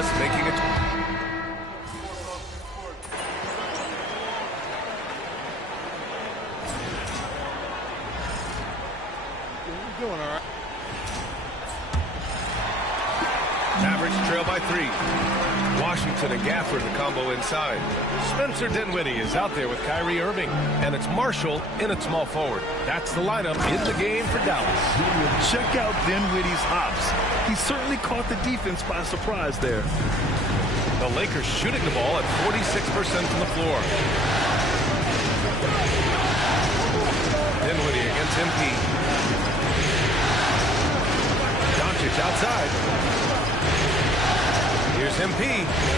Dallas making it. Doing all right. Mavericks trail by 3. Washington and Gafford the combo inside. Spencer Dinwiddie is out there with Kyrie Irving, and it's Marshall in at small forward. That's the lineup in the game for Dallas. Check out Dinwiddie's hops. He certainly caught the defense by surprise there. The Lakers shooting the ball at 46% from the floor. Dinwiddie against MP. Doncic outside. Here's MP.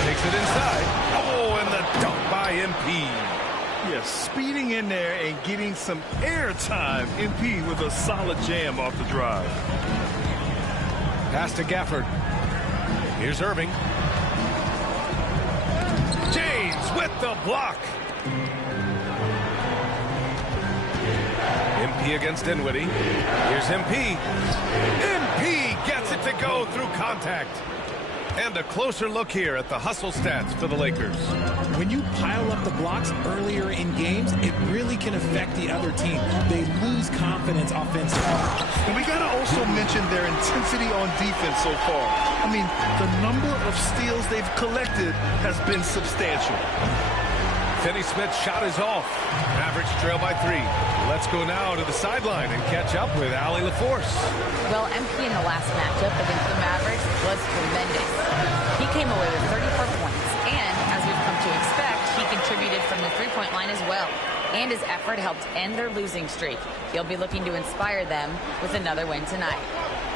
Takes it inside. Oh, and the dunk by MP. Yes, speeding in there and getting some air time. MP with a solid jam off the drive. Pass to Gafford. Here's Irving. James with the block. MP against Dinwiddie. Here's MP. MP gets it to go through contact. And a closer look here at the hustle stats for the Lakers. When you pile up the blocks earlier in games, it really can affect the other team. They lose confidence offensively. And we got to also mention their intensity on defense so far. I mean, the number of steals they've collected has been substantial. Finney-Smith's shot is off. Mavericks trail by 3. Let's go now to the sideline and catch up with Allie LaForce. Well, MP in the last matchup against the Mavericks was tremendous. He came away with 34 points, and as we've come to expect, he contributed from the three-point line as well. And his effort helped end their losing streak. He'll be looking to inspire them with another win tonight.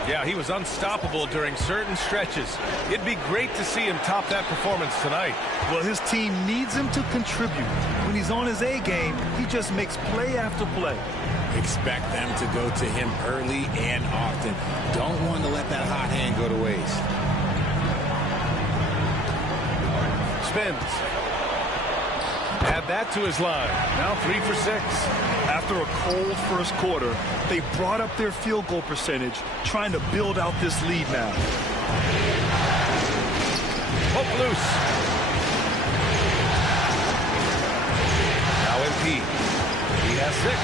Yeah, he was unstoppable during certain stretches. It'd be great to see him top that performance tonight. Well, his team needs him to contribute. When he's on his A game, he just makes play after play. Expect them to go to him early and often. Don't want to let that hot hand go to waste. Spins. Add that to his line. Now 3 for 6. After a cold first quarter, they brought up their field goal percentage, trying to build out this lead now. Hope loose. Now MP. He has 6.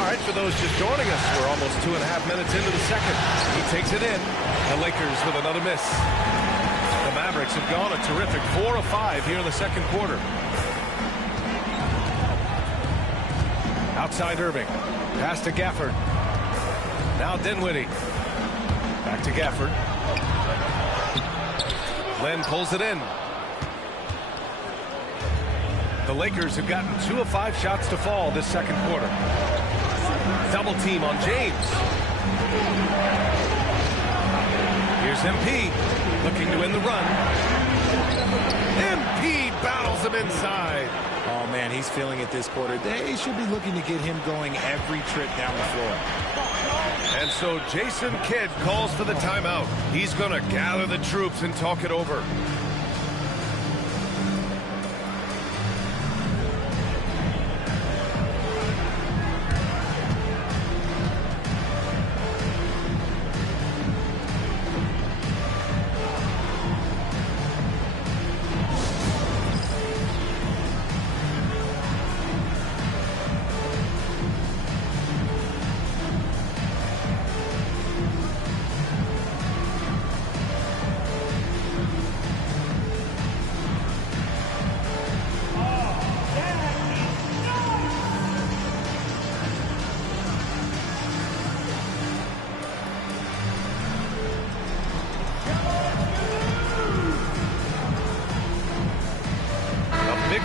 All right, for those just joining us, we're almost 2.5 minutes into the second. He takes it in. The Lakers with another miss. The Mavericks have gone a terrific 4 of 5 here in the second quarter. Outside Irving. Pass to Gafford. Now Dinwiddie. Back to Gafford. Len pulls it in. The Lakers have gotten 2 of 5 shots to fall this second quarter. Double team on James. Here's MP. Looking to win the run. MP battles him inside. Oh, man, he's feeling it this quarter. They should be looking to get him going every trip down the floor. And so Jason Kidd calls for the timeout. He's going to gather the troops and talk it over.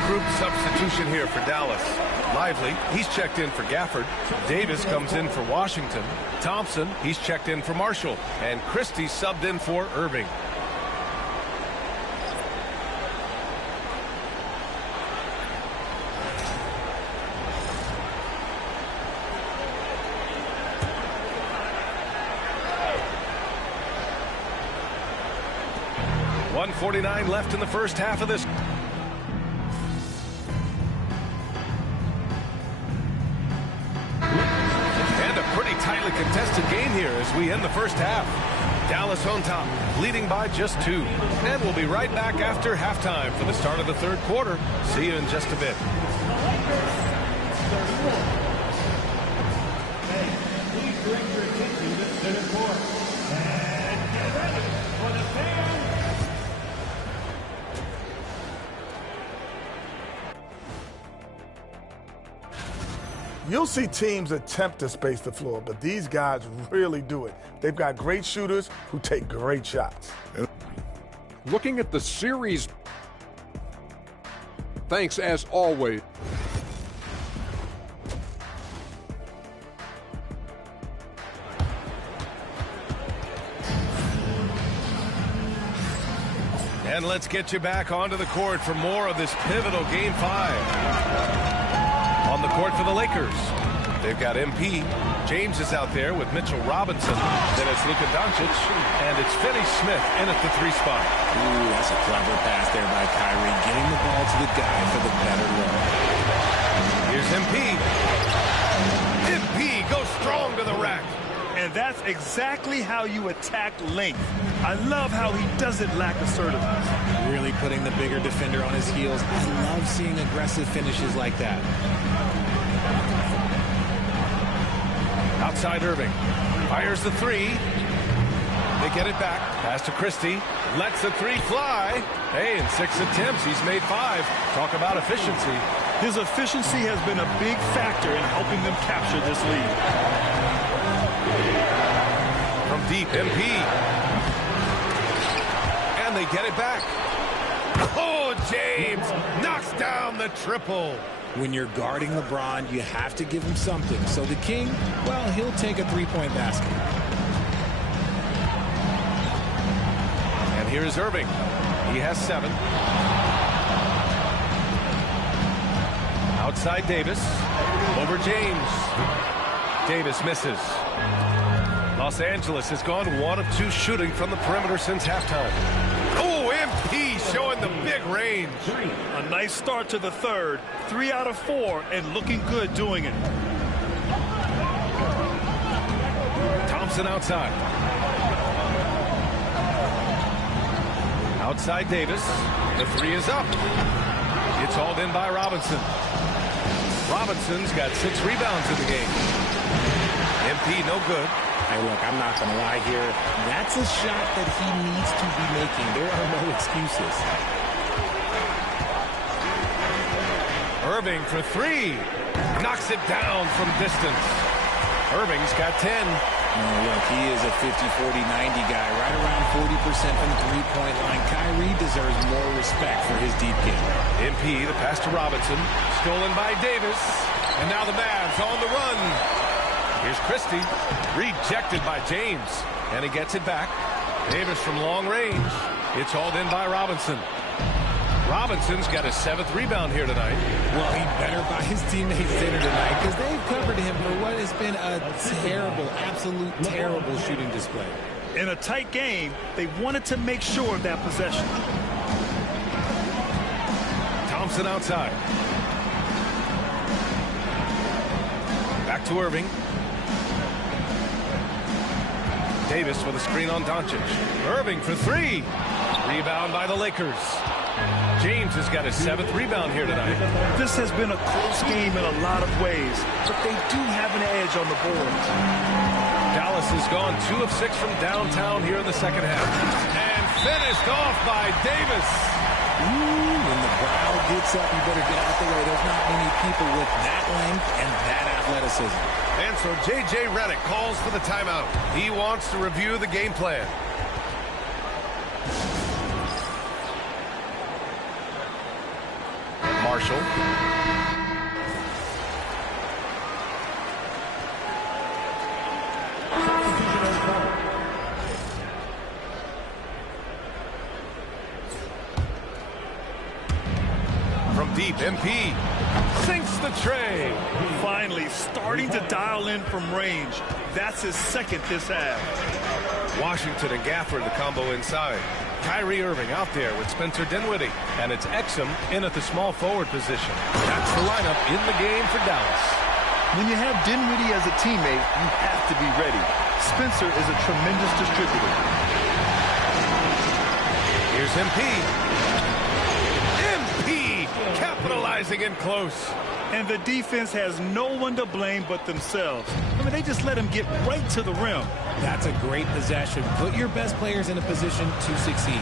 Group substitution here for Dallas. Lively, he's checked in for Gafford. Davis comes in for Washington. Thompson, he's checked in for Marshall. And Christie subbed in for Irving. .149 left in the first half of this. Tightly contested game here as we end the first half. Dallas on top, leading by just 2. And we'll be right back after halftime for the start of the third quarter. See you in just a bit. Please direct your attention to center court. And get ready for the fans. You'll see teams attempt to space the floor, but these guys really do it. They've got great shooters who take great shots. Looking at the series, thanks as always. And let's get you back onto the court for more of this pivotal Game 5. On the court for the Lakers, they've got MP. James is out there with Mitchell Robinson. Then it's Luka Doncic, and it's Finney Smith in at the 3 spot. Ooh, that's a clever pass there by Kyrie, getting the ball to the guy for the better look. Here's MP. MP goes strong to the rack. And that's exactly how you attack length. I love how he doesn't lack assertiveness. Really putting the bigger defender on his heels. I love seeing aggressive finishes like that. Outside Irving. Fires the 3. They get it back. Pass to Christie. Lets the 3 fly. Hey, in 6 attempts, he's made 5. Talk about efficiency. His efficiency has been a big factor in helping them capture this lead. From deep, MP. And they get it back. Oh, James knocks down the triple. When you're guarding LeBron, you have to give him something. So the King, well, he'll take a 3-point basket. And here's Irving. He has 7. Outside Davis. Over James. Davis misses. Los Angeles has gone 1 of 2 shooting from the perimeter since halftime. Oh, MP showing the big range. A nice start to the third. 3 out of 4 and looking good doing it. Thompson outside. Outside Davis. The 3 is up. It's hauled in by Robinson. Robinson's got 6 rebounds in the game. MP no good. Hey, look, I'm not going to lie here. That's a shot that he needs to be making. There are no excuses. Irving for 3. Knocks it down from distance. Irving's got 10. Look, he is a 50-40-90 guy, right around 40% from the three-point line. Kyrie deserves more respect for his deep game. MP, the pass to Robinson. Stolen by Davis. And now the Mavs on the run. Here's Christie, rejected by James, and he gets it back. Davis from long range. It's hauled in by Robinson. Robinson's got his 7th rebound here tonight. Well, he better buy his teammates dinner tonight because they've covered him for what has been a terrible, absolute terrible shooting display. In a tight game, they wanted to make sure of that possession. Thompson outside. Back to Irving. Davis with a screen on Doncic. Irving for 3. Rebound by the Lakers. James has got his 7th rebound here tonight. This has been a close game in a lot of ways, but they do have an edge on the boards. Dallas has gone 2 of 6 from downtown here in the second half. And finished off by Davis. Ooh, when the crowd gets up, you better get out the way. There's not many people with that length and that athleticism. And so J.J. Redick calls for the timeout. He wants to review the game plan. Marshall. From deep, MP sinks the tray. Finally starting to dial in from range. That's his 2nd this half. Washington and Gafford, the combo inside. Kyrie Irving out there with Spencer Dinwiddie. And it's Exum in at the small forward position. That's the lineup in the game for Dallas. When you have Dinwiddie as a teammate, you have to be ready. Spencer is a tremendous distributor. MP. MP capitalizing in close. And the defense has no one to blame but themselves. I mean, they just let him get right to the rim. That's a great possession. Put your best players in a position to succeed.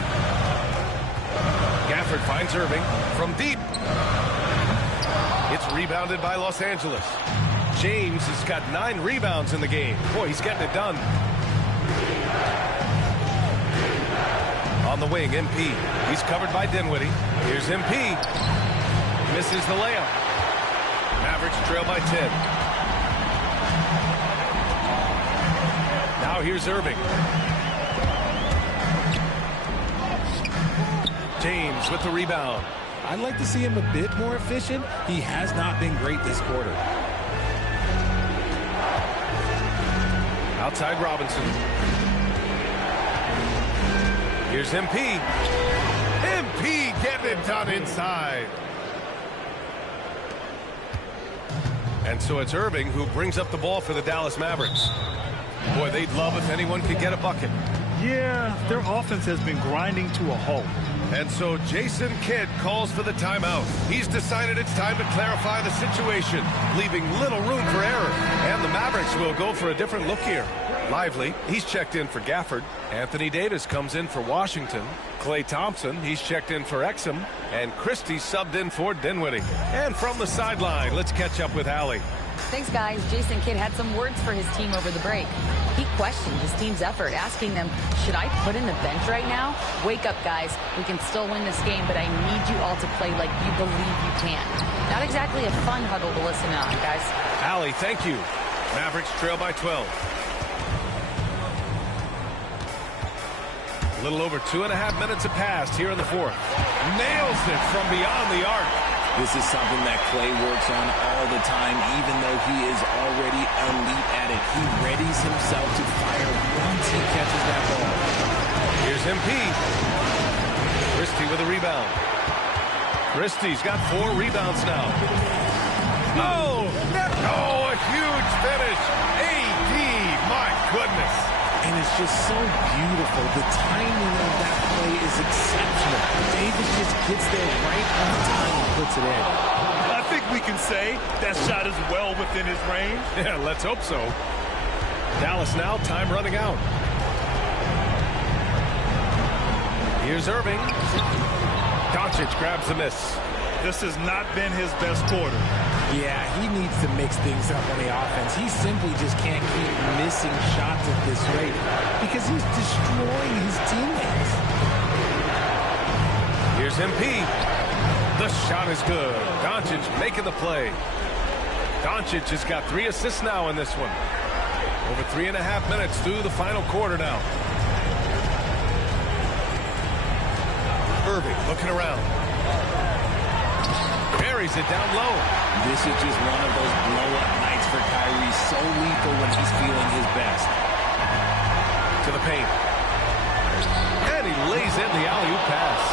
Gafford finds Irving from deep. It's rebounded by Los Angeles. James has got 9 rebounds in the game. Boy, he's getting it done. On the wing, MP. He's covered by Dinwiddie. Here's MP. Misses the layup. Mavericks trail by 10. Now here's Irving. James with the rebound. I'd like to see him a bit more efficient. He has not been great this quarter. Outside Robinson. Here's MP. MP getting it done inside. And so it's Irving who brings up the ball for the Dallas Mavericks. Boy, they'd love if anyone could get a bucket. Yeah, their offense has been grinding to a halt. And so Jason Kidd calls for the timeout. He's decided it's time to clarify the situation, leaving little room for error. And the Mavericks will go for a different look here. Lively, he's checked in for Gafford. Anthony Davis comes in for Washington. Klay Thompson, he's checked in for Exum. And Christie subbed in for Dinwiddie. And from the sideline, let's catch up with Allie. Thanks, guys. Jason Kidd had some words for his team over the break. He questioned his team's effort, asking them, should I put in the bench right now? Wake up, guys. We can still win this game, but I need you all to play like you believe you can. Not exactly a fun huddle to listen on, guys. Allie, thank you. Mavericks trail by 12. A little over 2.5 minutes have passed here in the fourth. Nails it from beyond the arc. This is something that Klay works on all the time, even though he is already elite at it. He readies himself to fire once he catches that ball. Here's MP. Christie with a rebound. Christie's got 4 rebounds now. Oh, a huge finish. AD, my goodness. And it's just so beautiful. The timing of that play is exceptional. Davis just gets there right on time and puts it in. I think we can say that shot is well within his range. Yeah, let's hope so. Dallas now, time running out. Here's Irving. Doncic grabs the miss. This has not been his best quarter. Yeah, he needs to mix things up on the offense. He simply just can't keep missing shots at this rate because he's destroying his teammates. Here's MP. The shot is good. Doncic making the play. Doncic has got 3 assists now in this one. Over 3.5 minutes through the final quarter now. Irving looking around. Buries it down low. This is just one of those blow-up nights for Kyrie. So lethal when he's feeling his best. To the paint. And he lays in the alley-oop pass.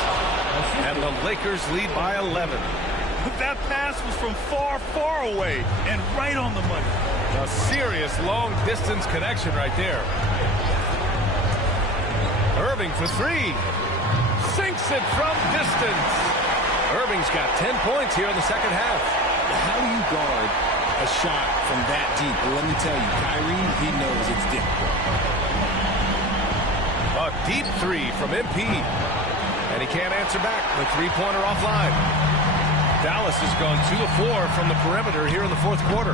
And the Lakers lead by 11. That pass was from far, far away and right on the money. A serious long-distance connection right there. Irving for 3. Sinks it from distance. Irving's got 10 points here in the second half. How do you guard a shot from that deep? Well, let me tell you, Kyrie, he knows it's difficult. A deep 3 from MP. And he can't answer back. The three-pointer offline. Dallas has gone 2 of 4 from the perimeter here in the fourth quarter.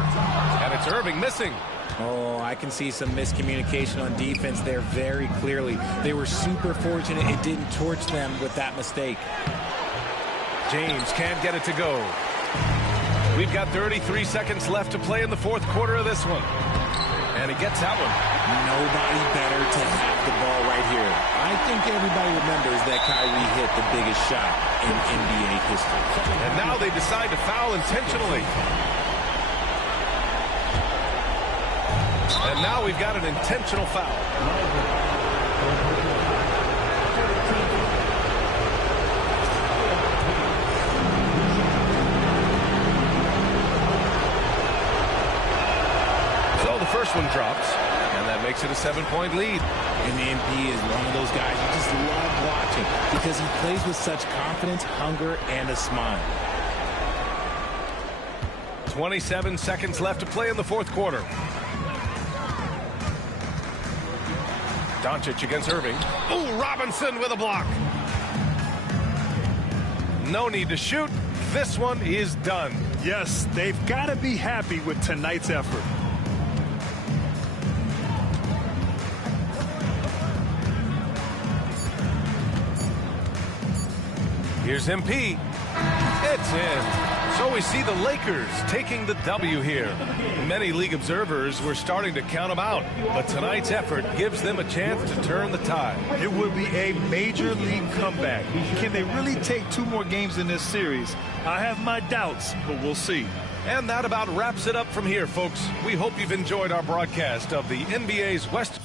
And it's Irving missing. Oh, I can see some miscommunication on defense there very clearly. They were super fortunate it didn't torch them with that mistake. James can't get it to go. We've got 33 seconds left to play in the fourth quarter of this one. And he gets that one. Nobody better to have the ball right here. I think everybody remembers that Kyrie hit the biggest shot in NBA history. And now they decide to foul intentionally. And now we've got an intentional foul. So the first one drops, and that makes it a 7-point lead. And the MP is one of those guys you just love watching because because he plays with such confidence, hunger, and a smile. 27 seconds left to play in the fourth quarter. Doncic against Irving. Ooh, Robinson with a block. No need to shoot. This one is done. Yes, they've got to be happy with tonight's effort. Here's MP. It's in. So we see the Lakers taking the W here. Many league observers were starting to count them out, but tonight's effort gives them a chance to turn the tide. It would be a major league comeback. Can they really take 2 more games in this series? I have my doubts, but we'll see. And that about wraps it up from here, folks. We hope you've enjoyed our broadcast of the NBA's West.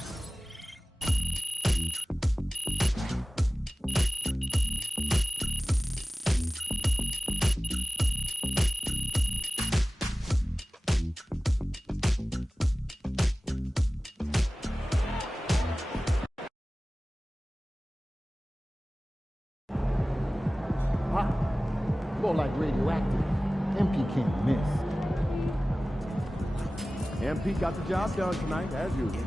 More like radioactive. MP can't miss. MP got the job done tonight, as usual.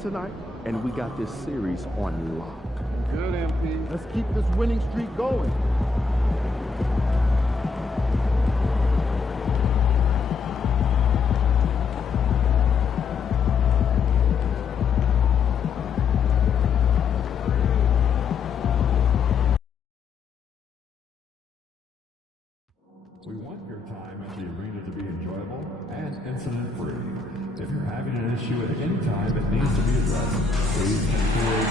Tonight, and we got this series on lock. Good, MP. Let's keep this winning streak going. We want your time at the arena to be enjoyable and incident-free. If you're having an issue at any time that needs to be addressed, please include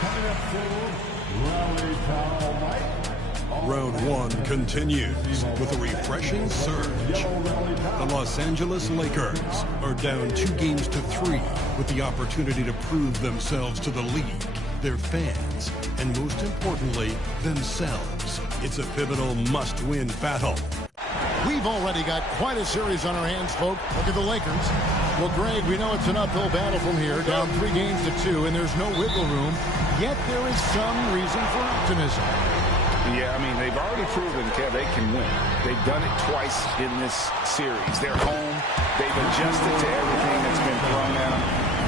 coming up soon, Rally Towel Mike. Round 1 continues with a refreshing surge. The Los Angeles Lakers are down 2 games to 3 with the opportunity to prove themselves to the league, their fans, and most importantly, themselves. It's a pivotal must-win battle. We've already got quite a series on our hands, folks. Look at the Lakers. Well, Greg, we know it's an uphill battle from here, down 3 games to 2, and there's no wiggle room. Yet there is some reason for optimism. Yeah, I mean, they've already proven, Kev, they can win. They've done it twice in this series. They're home. They've adjusted to everything that's been thrown at them.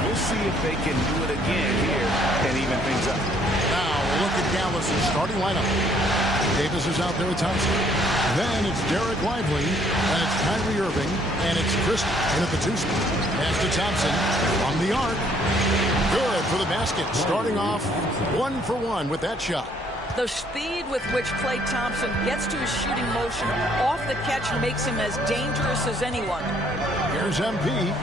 We'll see if they can do it again here and even things up. Now, look at Dallas' starting lineup. Davis is out there with Thompson. Then it's Derek Lively, and it's Kyrie Irving, and it's Chris in at the 2 spot. Pass to Thompson on the arc. Good for the basket. Starting off 1 for 1 with that shot. The speed with which Klay Thompson gets to his shooting motion off the catch makes him as dangerous as anyone. Here's MP.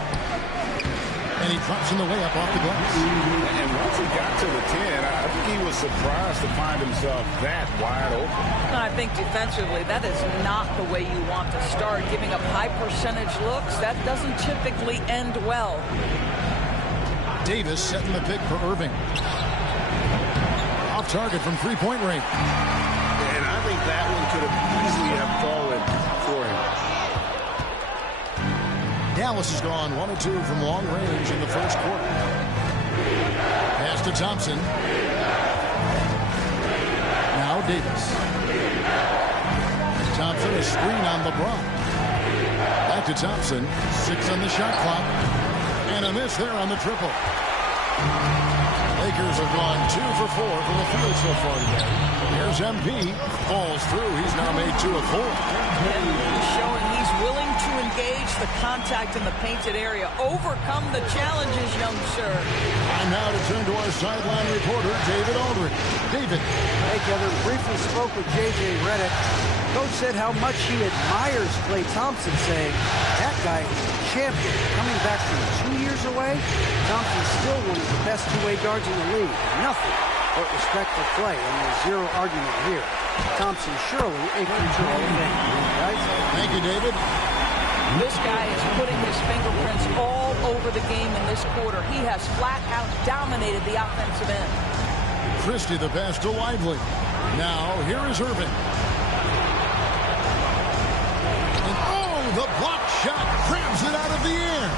And he drops in the way up off the glass. And once he got to the 10, I think he was surprised to find himself that wide open. I think defensively, that is not the way you want to start. Giving up high percentage looks, that doesn't typically end well. Davis setting the pick for Irving. Off target from 3-point range. And I think that one could have easily have fallen for him. Dallas has gone 1 of 2 from long range in the first quarter. Pass to Thompson. Now Davis. Thompson, a screen on LeBron. Back to Thompson. 6 on the shot clock. And a miss there on the triple. Lakers have gone 2 for 4 from the field so far today. Here's MP. Falls through. He's now made 2 of 4. And he's showing he's willing to engage the contact in the painted area. Overcome the challenges, young sir. And now to turn to our sideline reporter, David Aldridge. David. Hey, Kevin. Briefly spoke with J.J. Redick. Coach said how much he admires Klay Thompson, saying that guy is a champion. Coming back from 2 years away, Thompson's still one of the best two-way guards in the league. Nothing but respect for Klay, and there's zero argument here. Thompson surely a future Hall of Fame. Guys? Thank you, David. This guy is putting his fingerprints all over the game in this quarter. He has flat out dominated the offensive end. Christie the pass to Lively. Now here is Irving. And oh, the block shot grabs it out of the air.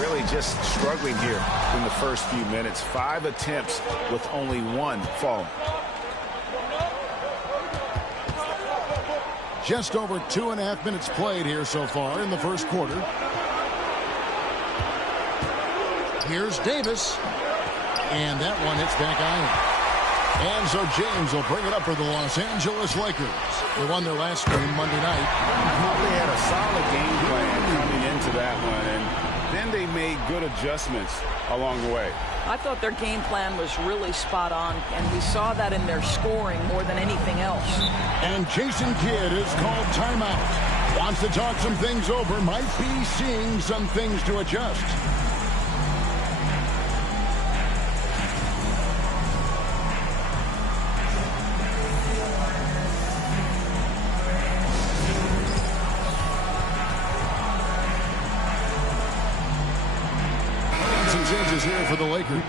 Really just struggling here in the first few minutes. 5 attempts with only 1 falling. Just over 2.5 minutes played here so far in the first quarter. Here's Davis. And that one hits back iron. And so James will bring it up for the Los Angeles Lakers. They won their last game Monday night. I thought they had a solid game plan coming into that one, and then they made good adjustments along the way. I thought their game plan was really spot on, and we saw that in their scoring more than anything else. And Jason Kidd is called timeout. Wants to talk some things over, might be seeing some things to adjust. Changes here for the Lakers.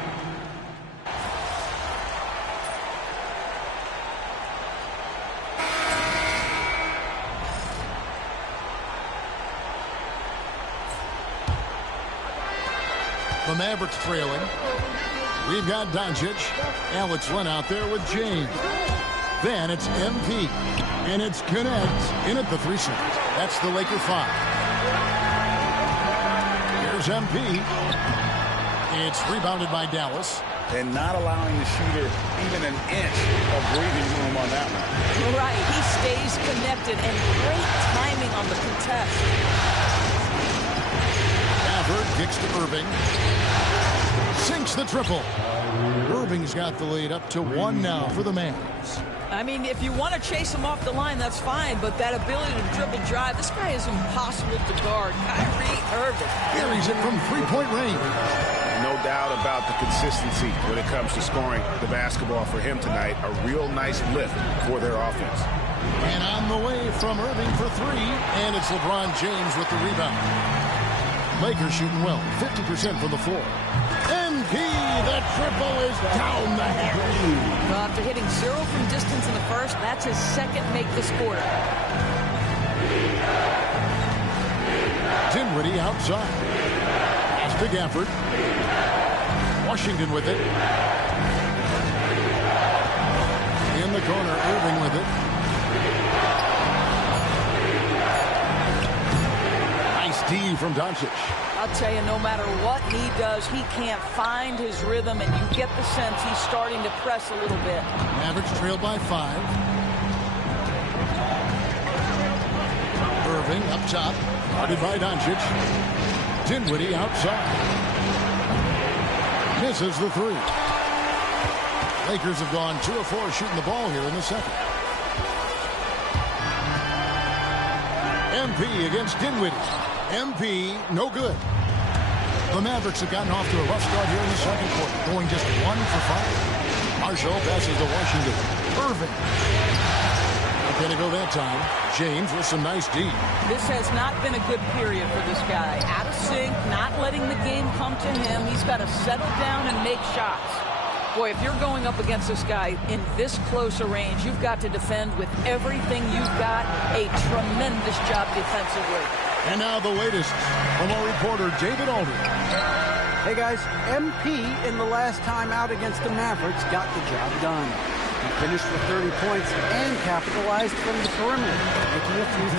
The Mavericks trailing. We've got Doncic. Alex Len out there with James. Then it's MP. And it's Connect in at the 3 slot. That's the Laker 5. Here's MP. It's rebounded by Dallas. And not allowing the shooter even an inch of breathing room on that one. Right, he stays connected and great timing on the contest. Stafford kicks to Irving. Sinks the triple. Irving's got the lead up to 1 now for the Mavs. I mean, if you want to chase him off the line, that's fine, but that ability to dribble drive, this guy is impossible to guard. Kyrie Irving. Carries it from 3-point range. No doubt about the consistency when it comes to scoring the basketball for him tonight. A real nice lift for their offense. And on the way from Irving for 3, and it's LeBron James with the rebound. Lakers shooting well, 50% from the floor. MP, the triple is down the hatch. Well, after hitting 0 from distance in the first, that's his second make this quarter. Dinwiddie outside. Pass to Gafford. Washington with it. In the corner, Irving with it. Nice D from Doncic. I'll tell you, no matter what he does, he can't find his rhythm, and you get the sense he's starting to press a little bit. Mavericks trail by 5. Irving up top, guarded by Doncic. Dinwiddie outside. Misses the 3. Lakers have gone 2 of 4 shooting the ball here in the second. MP against Dinwiddie. MP, no good. The Mavericks have gotten off to a rough start here in the second quarter, going just 1 for 5. Marshall passes to Washington. Irving. Not going to go that time. James with some nice D. This has not been a good period for this guy. Out of sync, not letting the game come to him. He's got to settle down and make shots. Boy, if you're going up against this guy in this close a range, you've got to defend with everything you've got. A tremendous job defensively. And now the latest from our reporter, David Aldridge. Hey, guys, MP in the last time out against the Mavericks got the job done. He finished with 30 points and capitalized from the perimeter, making a few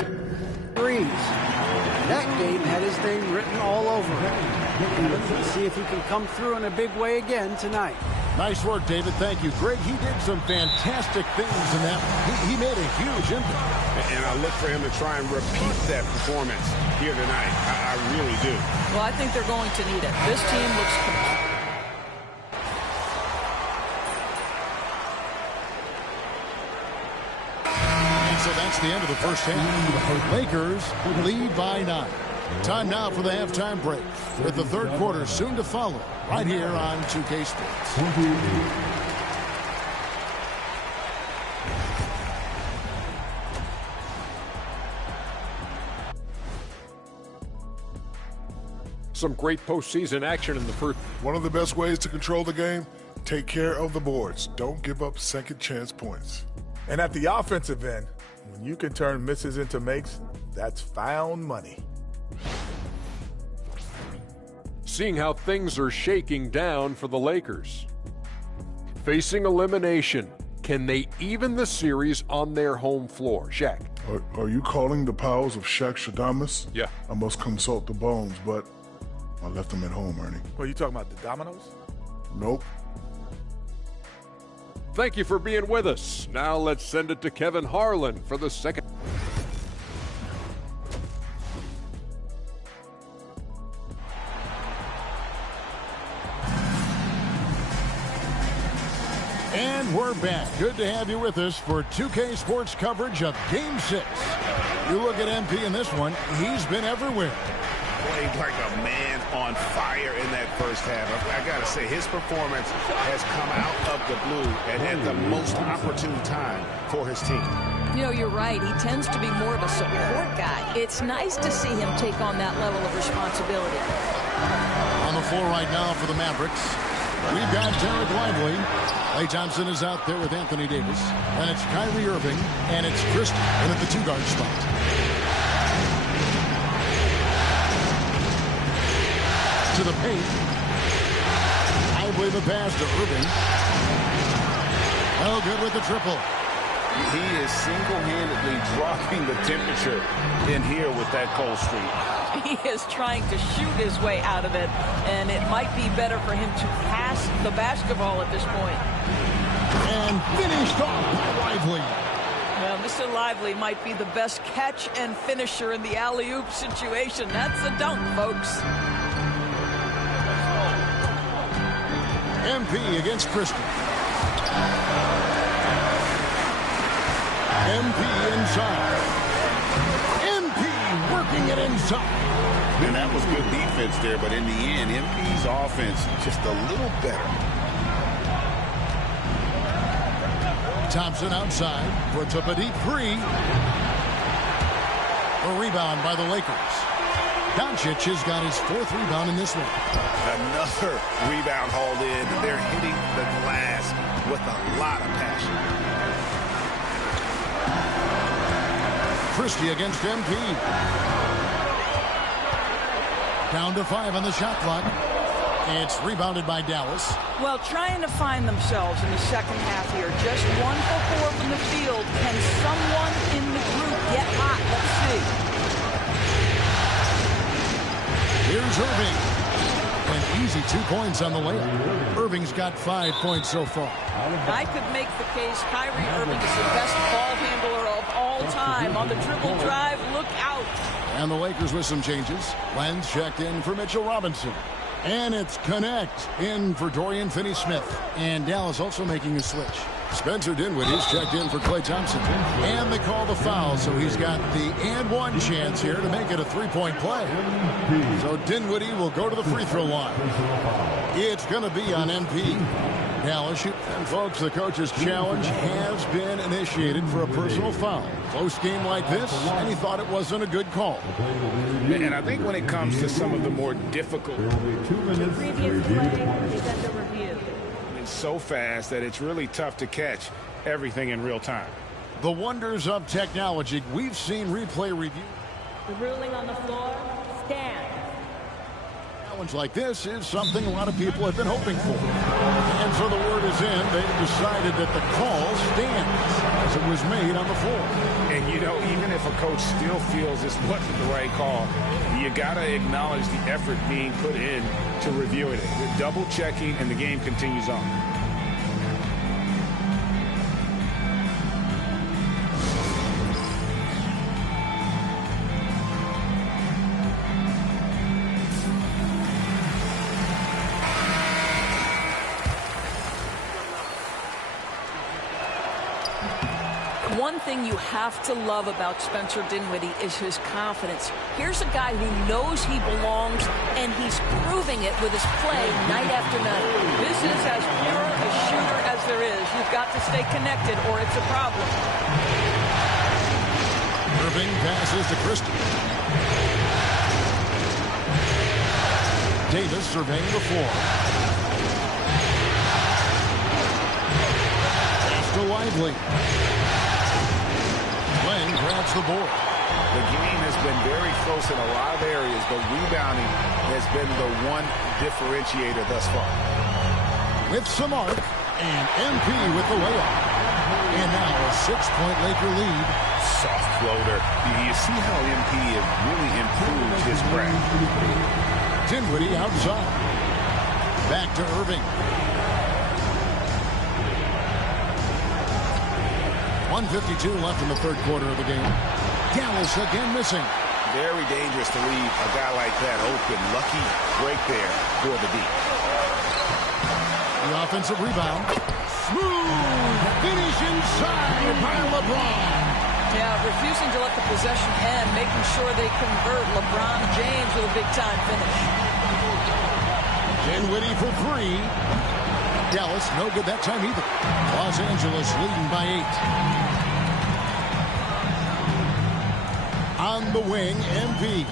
threes. That game had his name written all over it. Let's see if he can come through in a big way again tonight. Nice work, David. Thank you. Greg, he did some fantastic things in that. He made a huge impact. And I look for him to try and repeat that performance here tonight. I really do. Well, I think they're going to need it. This team looks And so that's the end of the first half. Lakers lead by 9. Time now for the halftime break, with the third quarter soon to follow, right here on 2K Sports. Some great postseason action in the first. One of the best ways to control the game, take care of the boards. Don't give up second chance points. And at the offensive end, when you can turn misses into makes, that's found money. Seeing how things are shaking down for the Lakers. Facing elimination, can they even the series on their home floor? Shaq. Are you calling the powers of Shaq Shadamas? Yeah. I must consult the bones, but I left them at home, Ernie. What, are you talking about the dominoes? Nope. Thank you for being with us. Now let's send it to Kevin Harlan for the second. And we're back. Good to have you with us for 2K Sports coverage of Game 6. You look at MP in this one, he's been everywhere. Played like a man on fire in that first half. I got to say, his performance has come out of the blue and at the most opportune time for his team. You know, you're right. He tends to be more of a support guy. It's nice to see him take on that level of responsibility. On the floor right now for the Mavericks, we've got Derek Lively. Klay Thompson is out there with Anthony Davis. And it's Kyrie Irving. And it's Christie in at the 2-guard spot. To the paint. Lively the pass to Irving. Oh, good with the triple. He is single-handedly dropping the temperature in here with that cold streak. He is trying to shoot his way out of it, and it might be better for him to pass the basketball at this point. And finished off by Lively. Well, Mr. Lively might be the best catch and finisher in the alley-oop situation. That's a dunk, folks. MP against Christie. MP inside. MP working it inside. And that was good defense there, but in the end, MP's offense just a little better. Thompson outside, puts up a deep 3. A rebound by the Lakers. Doncic has got his 4th rebound in this one. Another rebound hauled in. They're hitting the glass with a lot of passion. Christie against MP. Down to 5 on the shot clock. It's rebounded by Dallas. Well, trying to find themselves in the second half here. Just 1 for 4 from the field. Can someone in the group get hot? Let's see. Here's Irving. An easy 2 points on the layup. Irving's got 5 points so far. I could make the case Kyrie Irving is the best ball handler of all time. On the dribble drive, look out. And the Lakers with some changes. Lenz checked in for Mitchell Robinson. And it's Connect in for Dorian Finney-Smith. And Dallas also making a switch. Spencer Dinwiddie's checked in for Klay Thompson. And they call the foul, so he's got the and one chance here to make it a 3-point play. So Dinwiddie will go to the free throw line. It's going to be on MP. Dallas shoot. And folks, the coach's challenge has been initiated for a personal foul. Close game like this, and he thought it wasn't a good call. And I think when it comes to some of the more difficult, it's so fast that it's really tough to catch everything in real time. The wonders of technology. We've seen replay review. The ruling on the floor stands. Challenge like this is something a lot of people have been hoping for. And so the word is in. They've decided that the call stands as it was made on the floor. And, you know, even if a coach still feels this wasn't the right call, you got to acknowledge the effort being put in to review it. They're double checking, and the game continues on. One thing you have to love about Spencer Dinwiddie is his confidence. Here's a guy who knows he belongs, and he's proving it with his play night after night. This is as pure a shooter as there is. You've got to stay connected, or it's a problem. Irving passes to Christie. Davis surveying the floor. Pass to Lively. Glenn grabs the board. The game has been very close in a lot of areas, but rebounding has been the one differentiator thus far. With some arc, and MP with the layup. And now a 6-point Laker lead. Soft floater. You see how MP has really improved his craft. Dinwiddie outside. Back to Irving. 1:52 left in the third quarter of the game. Dallas again missing. Very dangerous to leave a guy like that open. Lucky break there for the D. The offensive rebound. Smooth finish inside by LeBron. Yeah, refusing to let the possession end, making sure they convert. LeBron James with a big-time finish. Dinwiddie for 3. Dallas no good that time either. Los Angeles leading by 8. On the wing, MP.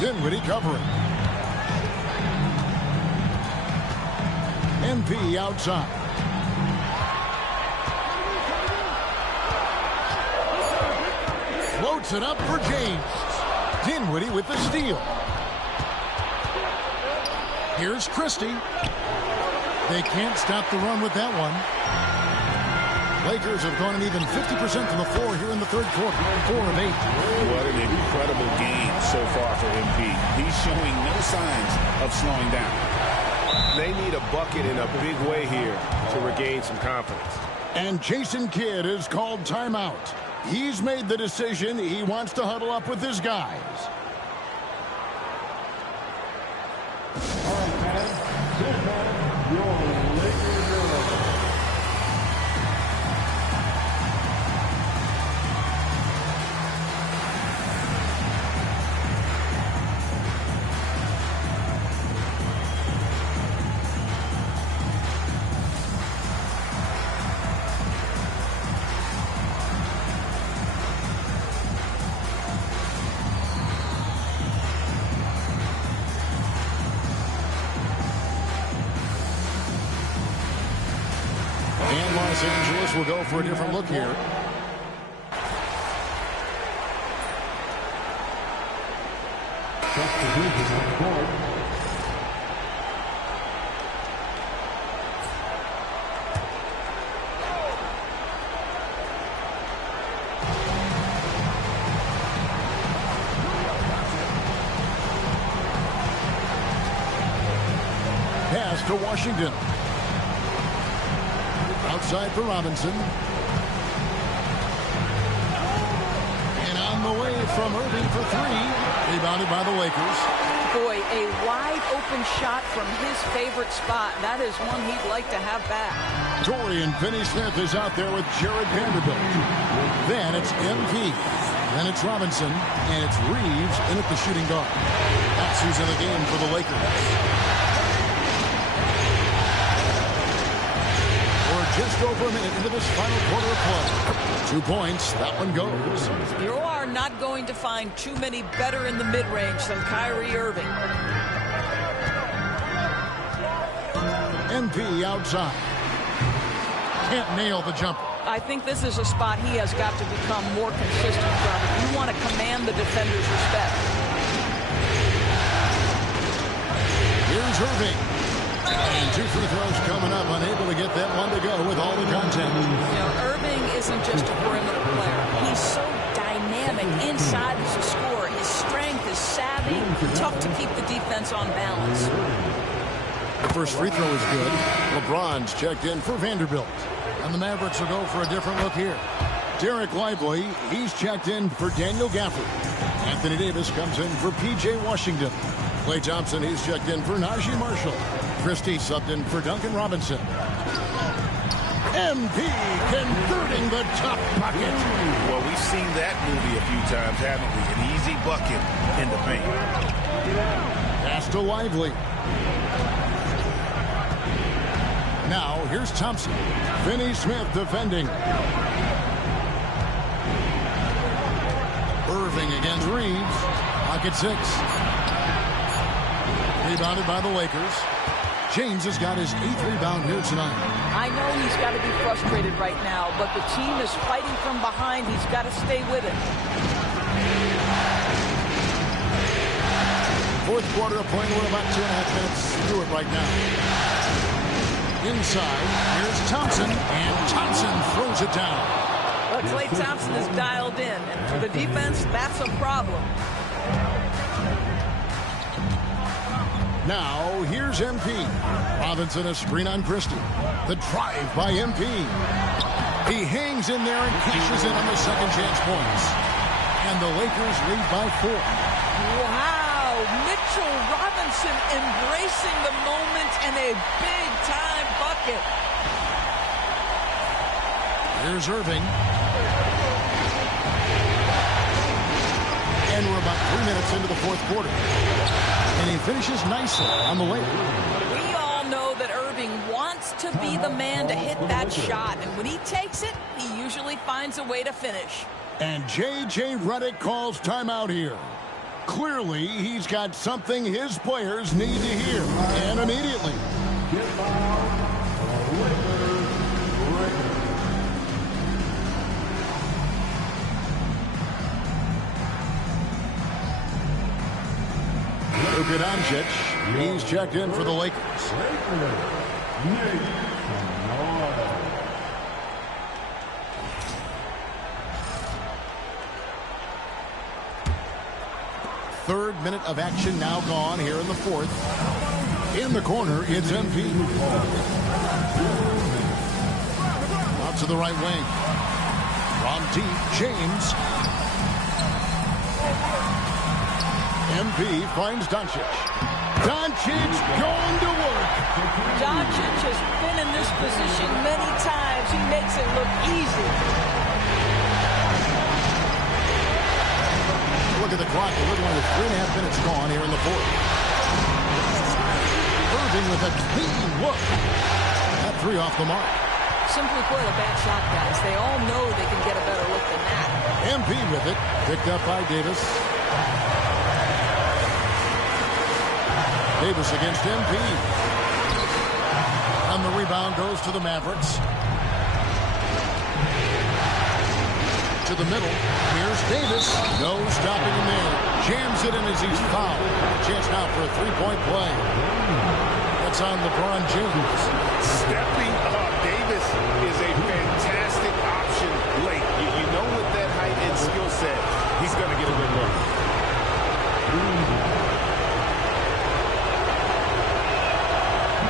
Dinwiddie covering. MP outside. Floats it up for James. Dinwiddie with the steal. Here's Christie. They can't stop the run with that one. Lakers have gone an even 50% from the floor here in the third quarter. 4 of 8. What an incredible game so far for MP. He's showing no signs of slowing down. They need a bucket in a big way here to regain some confidence. And Jason Kidd is called timeout. He's made the decision. He wants to huddle up with his guys. And Los Angeles will go for a different look here. decision on the board. Pass to Washington. Outside for Robinson. And on the way from Irving for three. Rebounded by the Lakers. Boy, a wide open shot from his favorite spot. That is one he'd like to have back. Dorian Finney-Smith is out there with Jared Vanderbilt. Then it's MP. Then it's Robinson. And it's Reeves in at the shooting guard. That's who's in the game for the Lakers. Just over a minute into this final quarter of play. 2 points. That one goes. You are not going to find too many better in the mid-range than Kyrie Irving. MP outside. Can't nail the jumper. I think this is a spot he has got to become more consistent from. If you want to command the defender's respect. Here's Irving. And 2 free throws coming up, unable to get that one to go with all the content. You know, Irving isn't just a perimeter player. He's so dynamic inside as a scorer. His strength, his savvy, tough to keep the defense on balance. The first free throw is good. LeBron's checked in for Vanderbilt. And the Mavericks will go for a different look here. Derek Lively, he's checked in for Daniel Gafford. Anthony Davis comes in for P.J. Washington. Klay Thompson, he's checked in for Najee Marshall. Christie subbed in for Duncan Robinson. MP converting the top bucket. Well, we've seen that movie a few times, haven't we? An easy bucket in the paint. Pass to Lively. Now, here's Thompson. Finney-Smith defending. Irving against Reeves. Pocket 6. Rebounded by the Lakers. James has got his 8th rebound here tonight. I know he's got to be frustrated right now, but the team is fighting from behind. He's got to stay with it. Fourth quarter of play. We're about 2.5 minutes through it right now. Inside, here's Thompson, and Thompson throws it down. Well, Klay Thompson is dialed in, and for the defense, that's a problem. Now, here's MP. Robinson, a screen on Christie. The drive by MP. He hangs in there and cashes in on the second chance points. And the Lakers lead by 4. Wow! Mitchell Robinson embracing the moment and a big-time bucket. Here's Irving. And we're about 3 minutes into the fourth quarter. And he finishes nicely on the layup. We all know that Irving wants to be the man to hit that shot. And when he takes it, he usually finds a way to finish. And J.J. Redick calls timeout here. Clearly, he's got something his players need to hear. And immediately. Luka Doncic, he's checked in for the Lakers. Third minute of action now gone here in the fourth. In the corner, it's MP. Out to the right wing. From deep, James. MP finds Doncic. Doncic going to work. Doncic has been in this position many times. He makes it look easy. Look at the clock. A little under 3.5 minutes gone here in the fourth. Irving with a clean look. That 3 off the mark. Simply put, a bad shot, guys. They all know they can get a better look than that. MP with it. Picked up by Davis. Davis against MP. And the rebound goes to the Mavericks. to the middle. Here's Davis. No stopping him there. Jams it in as he's fouled. Chance now for a three-point play. That's on LeBron James. Stepping up. Davis is a fantastic option late. You know with that height and skill set, he's going to get a good look.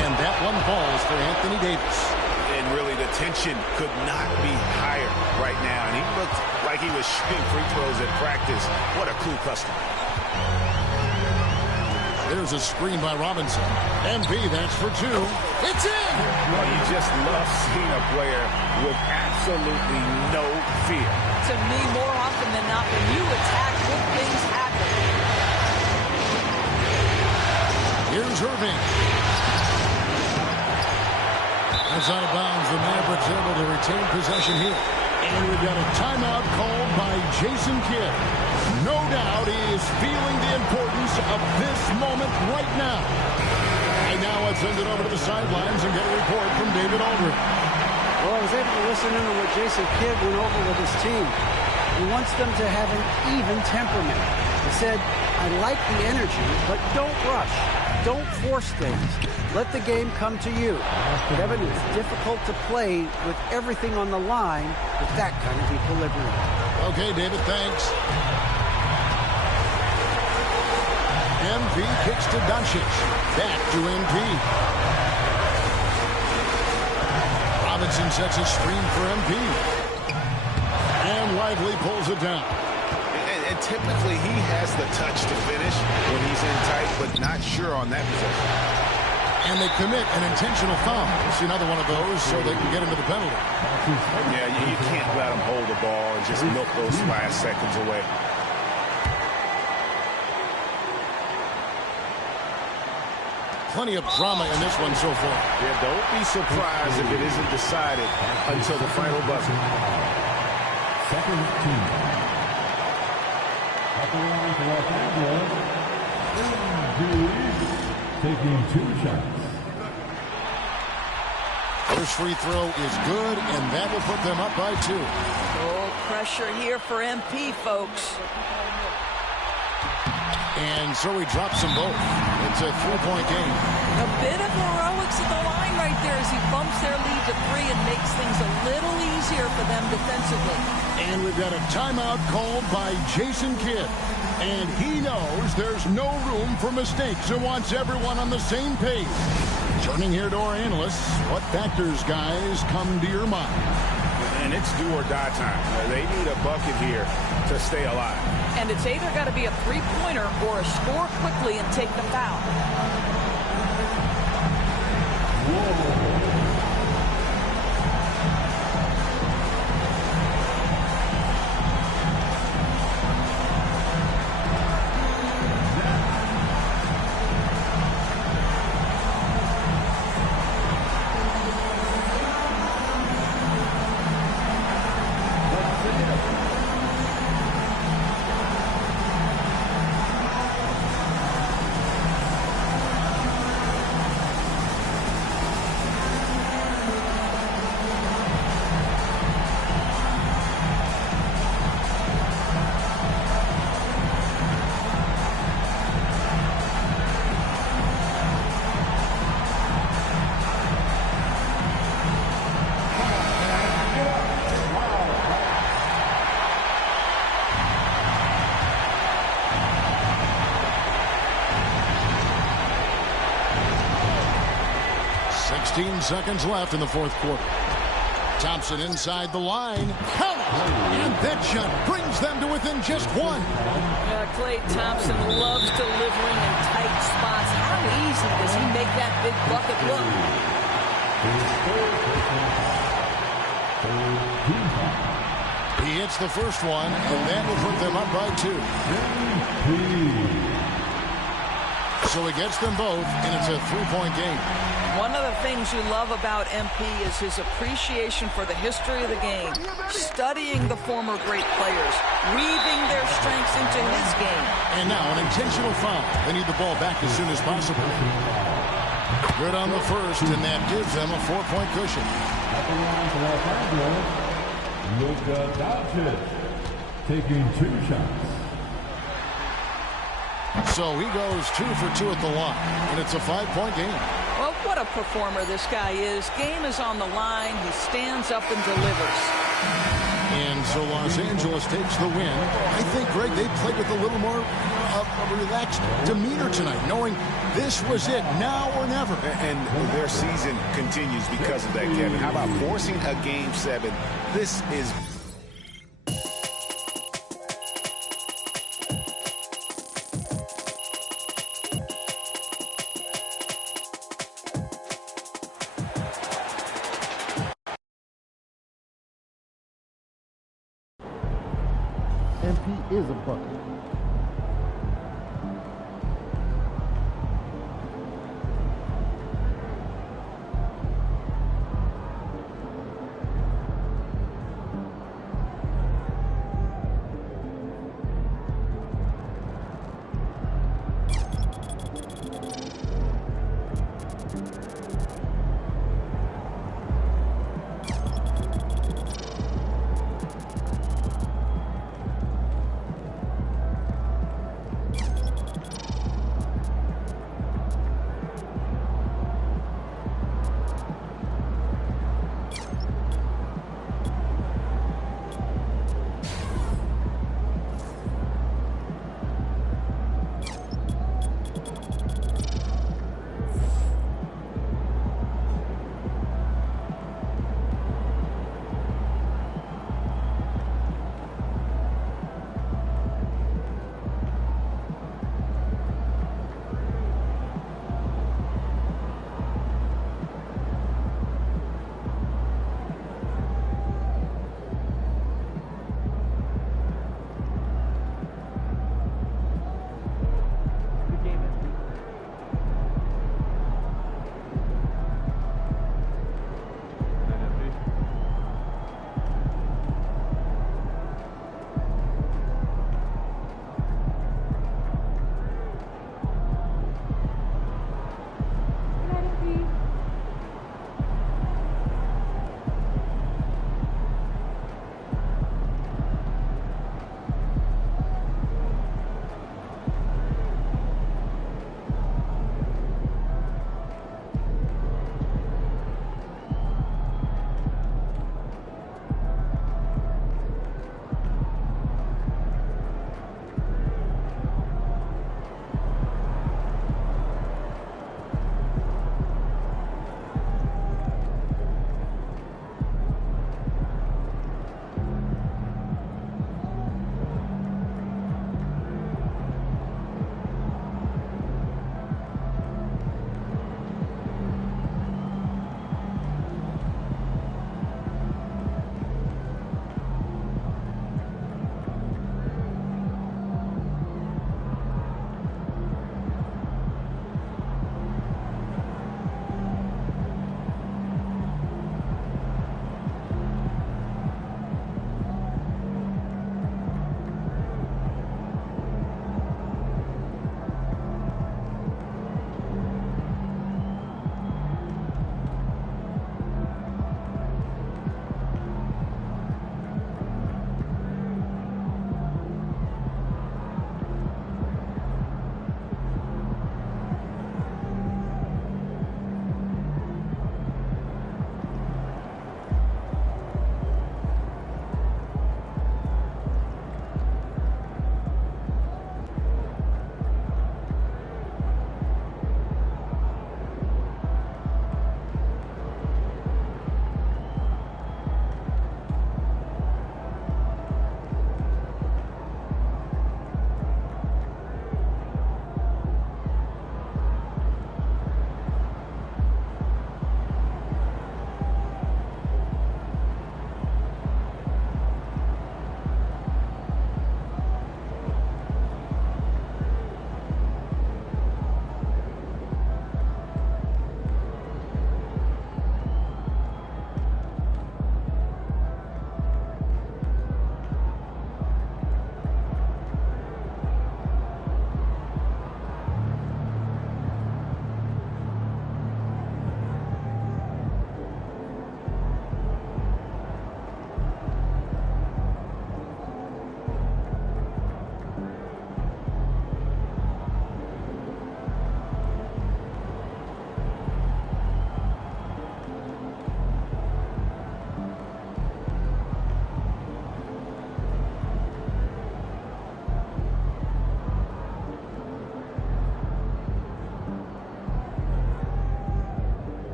And that one falls for Anthony Davis. And really, the tension could not be higher right now. And he looked like he was shooting free throws at practice. What a cool customer. There's a screen by Robinson. MP, that's for two. It's in! Well, you just love seeing a player with absolutely no fear. To me, more often than not, when you attack, good things happen. Here's Irving. That's out of bounds. The Mavericks able to retain possession here. And we've got a timeout called by Jason Kidd. No doubt he is feeling the importance of this moment right now. And now let's send it over to the sidelines and get a report from David Aldridge. Well, I was able to listen in on what Jason Kidd went over with his team. He wants them to have an even temperament. He said, I like the energy, but don't rush. Don't force things. Let the game come to you. Kevin, it's difficult to play with everything on the line with that kind of equilibrium. Okay, David, thanks. MP kicks to Doncic. Back to MP. Robinson sets a screen for MP. And Lively pulls it down. And typically he has the touch to finish when he's in tight, but not sure on that possession. And they commit an intentional foul. We'll see another one of those so they can get into the penalty. Yeah, you can't let them hold the ball and just milk those last seconds away. Plenty of drama in this one so far. Yeah, don't be surprised if it isn't decided until the final buzzer. Second team. Up around to Los Angeles. Taking 2 shots. First free throw is good, and that will put them up by 2. Oh, pressure here for MP, folks. And so he drops them both. It's a 3-point game. A bit of heroics at the line right there as he bumps their lead to 3 and makes things a little easier for them defensively. And we've got a timeout called by Jason Kidd. And he knows there's no room for mistakes and wants everyone on the same page. Turning here to our analysts, what factors, guys, come to your mind? And it's do or die time. They need a bucket here to stay alive. And it's either got to be a three-pointer or a score quickly and take the foul. Seconds left in the fourth quarter. Thompson inside the line. Count it! And that shot brings them to within just 1. Klay Thompson loves delivering in tight spots. How easy does he make that big bucket look? He hits the first one, and that will put them up by 2. So he gets them both, and it's a 3-point game. One of the things you love about MP is his appreciation for the history of the game, studying the former great players, weaving their strengths into his game. And now an intentional foul. They need the ball back as soon as possible. Good on the first, and that gives them a 4-point cushion. Luka Doncic. taking 2 shots. So he goes 2 for 2 at the line, and it's a 5-point game. Well, what a performer this guy is. Game is on the line. He stands up and delivers. And so Los Angeles takes the win. I think, Greg, they played with a little more relaxed demeanor tonight, knowing this was it, now or never. And their season continues because of that, Kevin. How about forcing a Game 7? This is... MP is a bucket.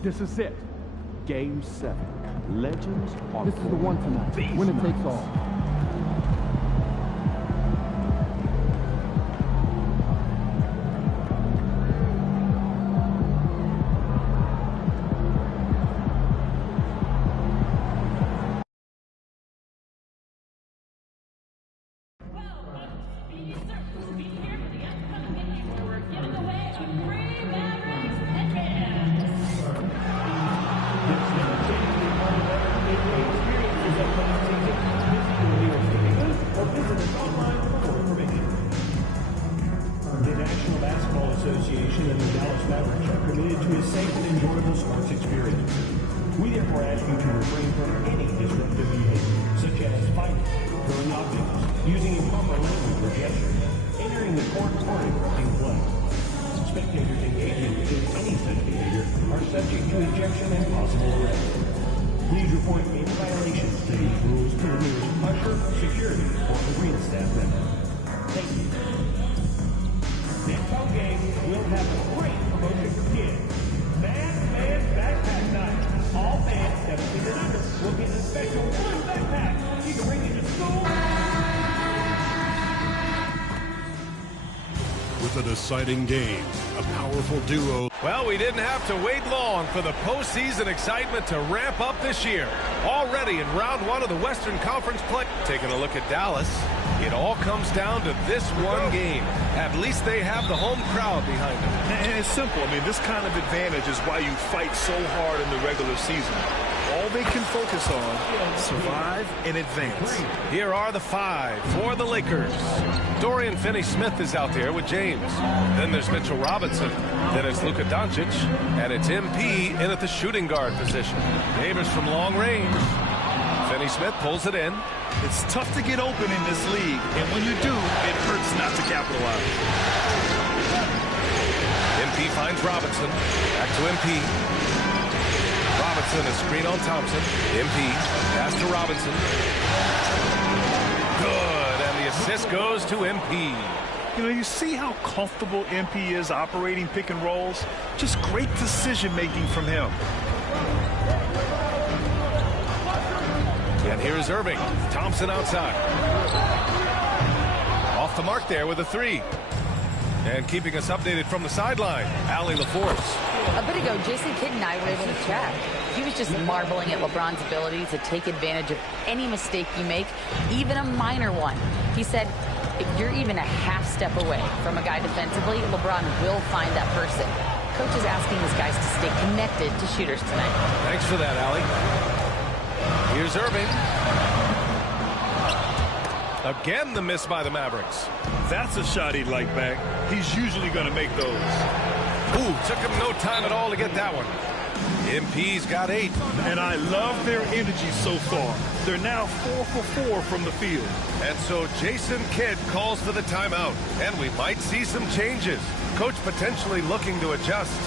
This is it. Game 7. Legends are This is the one tonight. Winner takes all. Association and the Dallas Mavericks are committed to a safe and enjoyable sports experience. We therefore ask you to refrain from any disruptive behavior, such as fighting, throwing objects, using improper language or gestures, entering the court or interrupting play. Spectators engaging in any such behavior are subject to ejection and possible arrest. Please report any violations to these rules to the nearest usher, security, or arena staff member. Thank you. Next home game, we'll have a great promotion for kids. Man backpack night. All fans 17 and under will get a special blue backpack. You can bring it to school. With a deciding game, a powerful duo. Well, we didn't have to wait long for the postseason excitement to ramp up this year. Already in round 1 of the Western Conference play. Taking a look at Dallas, it all comes down to this one game. At least they have the home crowd behind them. And it's simple. I mean, this kind of advantage is why you fight so hard in the regular season. All they can focus on, survive and advance. Here are the 5 for the Lakers. Dorian Finney-Smith is out there with James. Then there's Mitchell Robinson. Then it's Luka Doncic. And it's MP in at the shooting guard position. Davis from long range. Finney-Smith pulls it in. It's tough to get open in this league, and when you do, it hurts not to capitalize. MP finds Robinson. Back to MP. Robinson, a screen on Thompson. MP, pass to Robinson. Good, and the assist goes to MP. You know, you see how comfortable MP is operating pick and rolls? Just great decision-making from him. And here's Irving. Thompson outside. Off the mark there with a 3. And keeping us updated from the sideline, Allie LaForce. A bit ago, Jason Kidd and I were able to chat. He was just marveling at LeBron's ability to take advantage of any mistake you make, even a minor one. He said, if you're even a half step away from a guy defensively, LeBron will find that person. Coach is asking his guys to stay connected to shooters tonight. Thanks for that, Allie. Here's Irving. Again, the miss by the Mavericks. That's a shot he'd like back. He's usually going to make those. Ooh, took him no time at all to get that one. MP's got 8. And I love their energy so far. They're now 4 for 4 from the field. And so Jason Kidd calls for the timeout. And we might see some changes. Coach potentially looking to adjust.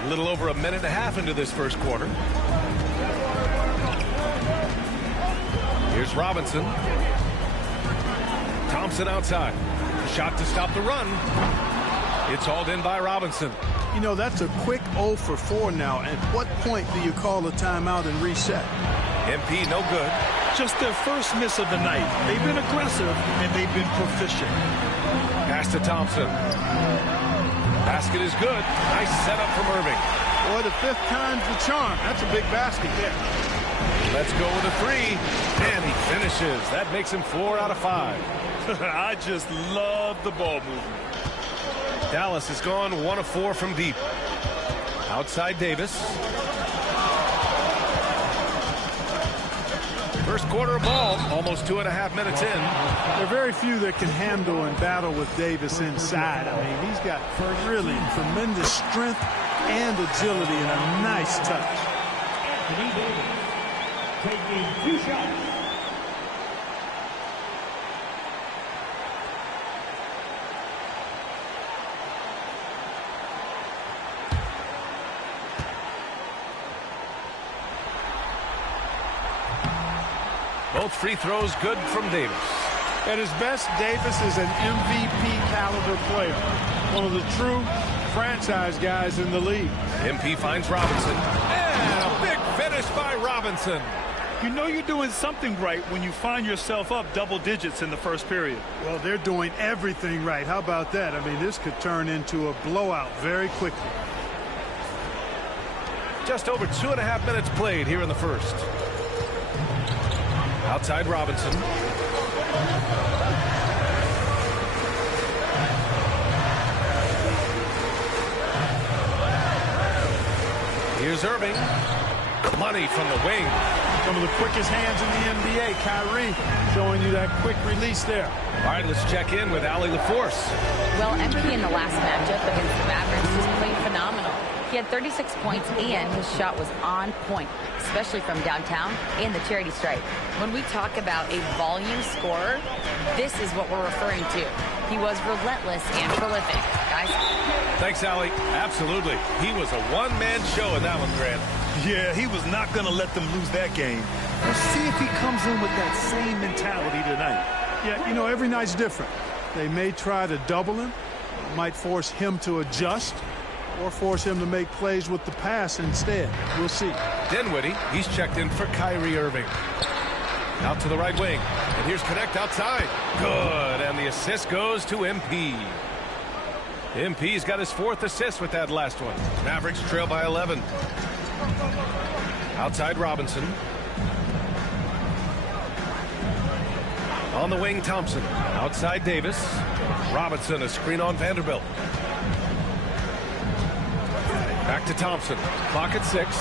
A little over a minute and a half into this first quarter. Here's Robinson. Thompson outside. Shot to stop the run. It's hauled in by Robinson. You know, that's a quick 0 for 4 now. At what point do you call a timeout and reset? MP no good. Just their first miss of the night. They've been aggressive, and they've been proficient. Pass to Thompson. Basket is good. Nice setup from Irving. Boy, the 5th time's the charm. That's a big basket there. Let's go with a 3. And he finishes. That makes him 4 out of 5. I just love the ball movement. Dallas has gone 1 of 4 from deep. Outside Davis. First quarter of ball, almost 2.5 minutes in. There are very few that can handle and battle with Davis inside. I mean, he's got really tremendous strength and agility and a nice touch. Anthony Davis taking 2 shots. Both free throws good from Davis. At his best, Davis is an MVP caliber player. One of the true franchise guys in the league. MP finds Robinson. And a big finish by Robinson. You know you're doing something right when you find yourself up double digits in the first period. Well, they're doing everything right. How about that? I mean, this could turn into a blowout very quickly. Just over 2.5 minutes played here in the first. Outside Robinson. Here's Irving. Money from the wing. Some of the quickest hands in the NBA. Kyrie showing you that quick release there. All right, let's check in with Allie LaForce. Well, MP in the last matchup against the Mavericks has played phenomenal. He had 36 points and his shot was on point, especially from downtown and the charity stripe. When we talk about a volume scorer, this is what we're referring to. He was relentless and prolific. Guys? Thanks, Allie. Absolutely. He was a one-man show in that one, Grant. Yeah, he was not going to let them lose that game. Let's see if he comes in with that same mentality tonight. Yeah, you know, every night's different. They may try to double him, might force him to adjust, or force him to make plays with the pass instead. We'll see. Dinwiddie, he's checked in for Kyrie Irving. Out to the right wing. And here's Connect outside. Good. And the assist goes to MP. MP's got his 4th assist with that last one. Mavericks trail by 11. Outside Robinson. On the wing, Thompson. Outside Davis. Robinson, a screen on Vanderbilt. Back to Thompson. Clock at 6.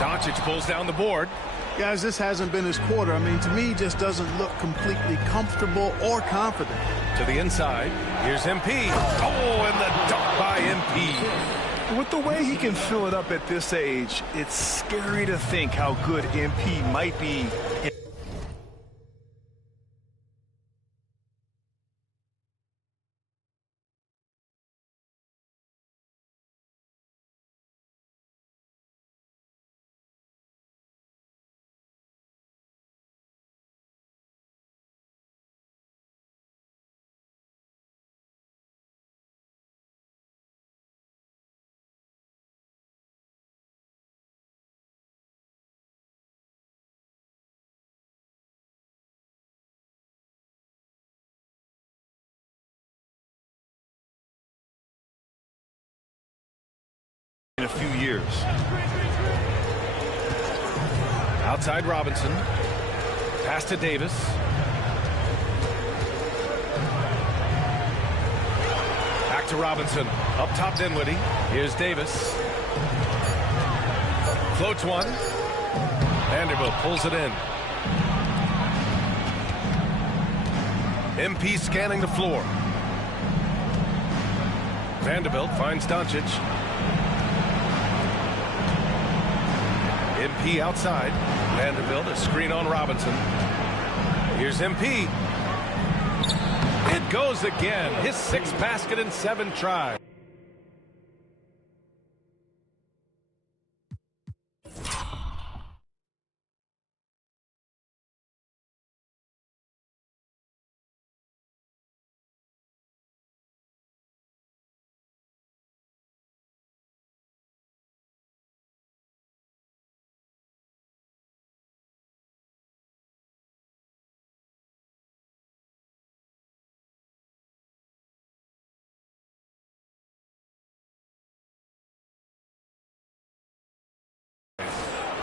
Doncic pulls down the board. Guys, this hasn't been his quarter. I mean, to me, he just doesn't look completely comfortable or confident. To the inside. Here's MP. Oh, and the dunk by MP. With the way he can fill it up at this age, it's scary to think how good MP might be in a few years. Outside Robinson. Pass to Davis. Back to Robinson. Up top Dinwiddie. Here's Davis. Floats one. Vanderbilt pulls it in. MP scanning the floor. Vanderbilt finds Doncic. MP outside. Vanderbilt, a screen on Robinson. Here's MP. It goes again. His 6th basket in 7 tries.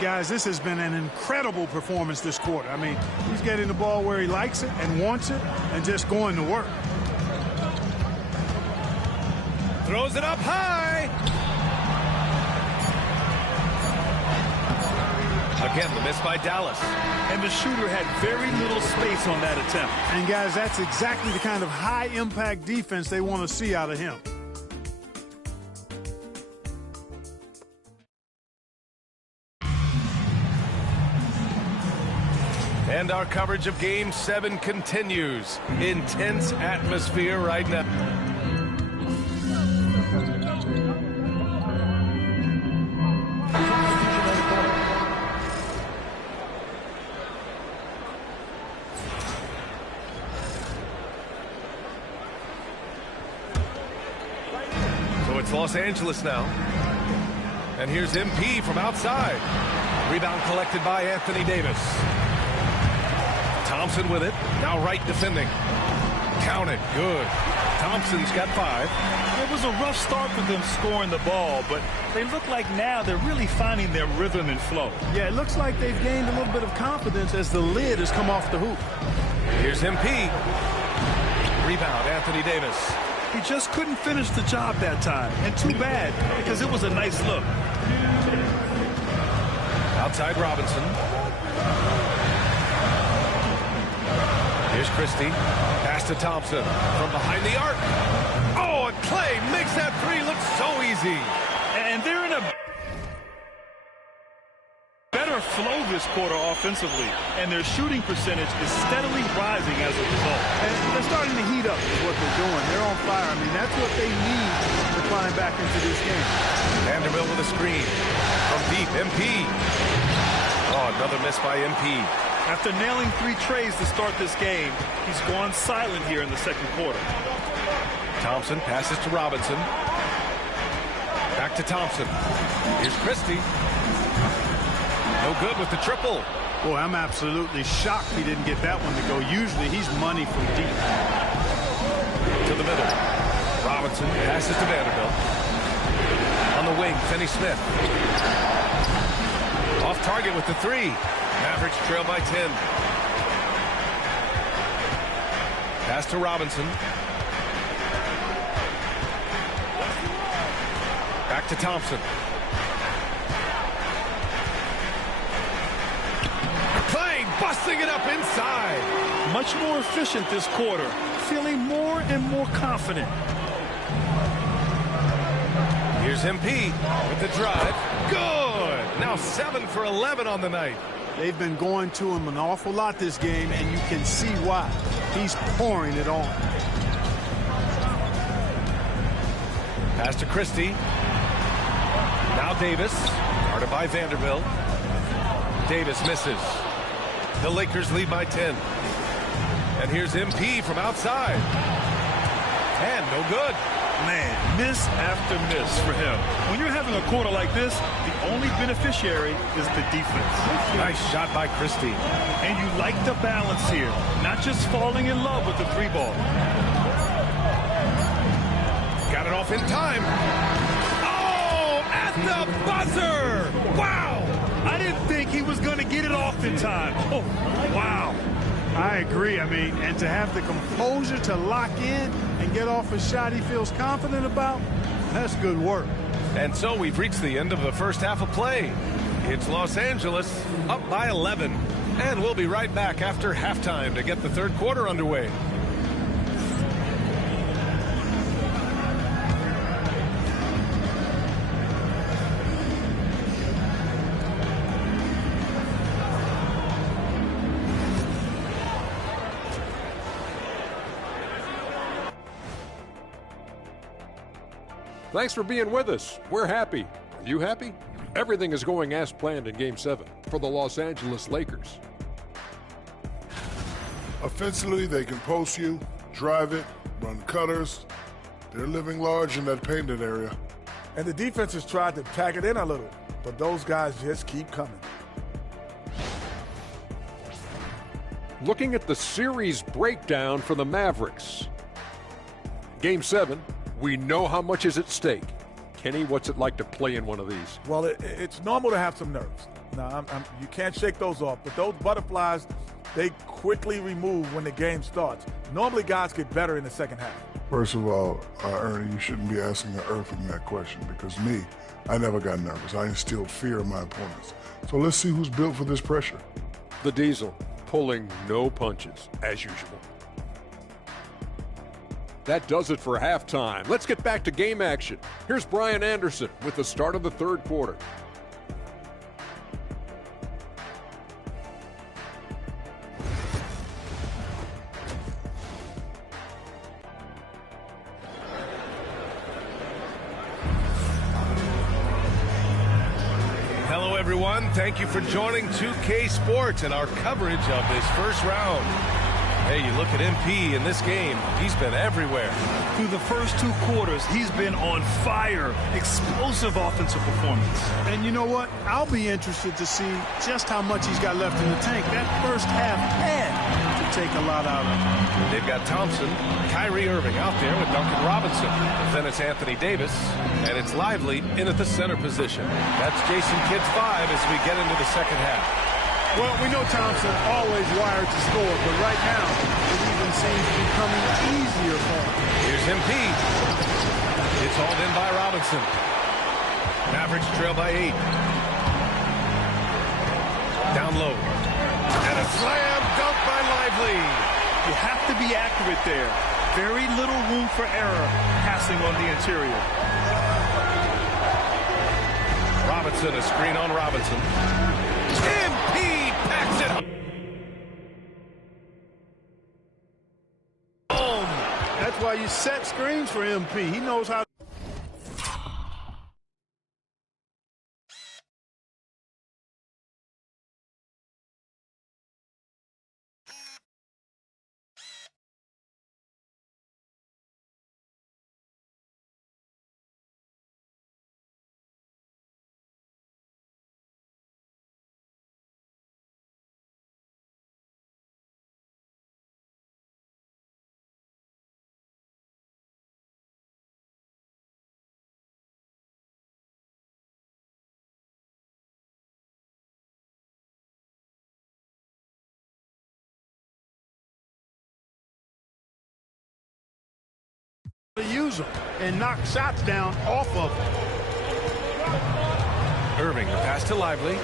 Guys, this has been an incredible performance this quarter. I mean, he's getting the ball where he likes it and wants it and just going to work. Throws it up high. Again, the miss by Dallas. And the shooter had very little space on that attempt. And, guys, that's exactly the kind of high-impact defense they want to see out of him. And our coverage of Game 7 continues. Intense atmosphere right now. So it's Los Angeles now. And here's MP from outside. Rebound collected by Anthony Davis. Thompson with it. Now right defending. Counted. Good. Thompson's got 5. It was a rough start for them scoring the ball, but they look like now they're really finding their rhythm and flow. Yeah, it looks like they've gained a little bit of confidence as the lid has come off the hoop. Here's MP. Rebound, Anthony Davis. He just couldn't finish the job that time, and too bad, because it was a nice look. Outside Robinson. Here's Christie. Pass to Thompson from behind the arc. Oh, and Clay makes that 3 look so easy. And they're in a better flow this quarter offensively, and their shooting percentage is steadily rising as a result. And they're starting to heat up is what they're doing. They're on fire. I mean, that's what they need to climb back into this game. Vanderbilt with a screen. From deep, MP. Oh, another miss by MP. After nailing 3 trays to start this game, he's gone silent here in the second quarter. Thompson passes to Robinson. Back to Thompson. Here's Christie. No good with the triple. Boy, I'm absolutely shocked he didn't get that one to go. Usually he's money from deep. To the middle. Robinson passes to Vanderbilt. On the wing, Finney Smith. Off target with the 3. Mavericks trail by 10. Pass to Robinson. Back to Thompson. Clay busting it up inside. Much more efficient this quarter. Feeling more and more confident. Here's MP with the drive. Good. Now 7 for 11 on the night. They've been going to him an awful lot this game, and you can see why. He's pouring it on. Pass to Christie. Now Davis. Guarded by Vanderbilt. Davis misses. The Lakers lead by 10. And here's MP from outside. And no good. Man, miss after miss for him. When you're having a quarter like this, the only beneficiary is the defense. Nice shot by Christie. And you like the balance here, not just falling in love with the 3-ball. Got it off in time. Oh, at the buzzer. Wow. I didn't think he was going to get it off in time. Oh, wow. I agree. I mean, and to have the composure to lock in and get off a shot he feels confident about, that's good work. And so we've reached the end of the first half of play. It's Los Angeles up by 11. And we'll be right back after halftime to get the third quarter underway. Thanks for being with us. We're happy. Are you happy? Everything is going as planned in Game 7 for the Los Angeles Lakers. Offensively, they can post you, drive it, run cutters. They're living large in that painted area. And the defense has tried to pack it in a little, but those guys just keep coming. Looking at the series breakdown for the Mavericks. Game 7, we know how much is at stake. Kenny, what's it like to play in one of these? Well, it's normal to have some nerves. No, you can't shake those off. But those butterflies, they quickly remove when the game starts. Normally, guys get better in the second half. First of all, Ernie, you shouldn't be asking Irving that question because I never got nervous. I instilled fear in my opponents. So let's see who's built for this pressure. The Diesel pulling no punches, as usual. That does it for halftime. Let's get back to game action. Here's Brian Anderson with the start of the third quarter. Hello, everyone. Thank you for joining 2K Sports and our coverage of this first round. Hey, you look at MP in this game, he's been everywhere. Through the first 2 quarters, he's been on fire. Explosive offensive performance. And you know what? I'll be interested to see just how much he's got left in the tank. That first half had to take a lot out of him. They've got Thompson, Kyrie Irving out there with Duncan Robinson. Then it's Anthony Davis, and it's Lively in at the center position. That's Jason Kidd's 5 as we get into the second half. Well, we know Thompson always wired to score, but right now it even seems becoming easier for him. Here's MP. It's hauled in by Robinson. Mavericks trail by 8. Down low. And a slam dunk by Lively. You have to be accurate there. Very little room for error passing on the interior. Robinson, a screen on Robinson. MP packs it up. That's why you set screens for MP. He knows how. To use them and knock shots down off of them. Irving, the pass to Lively.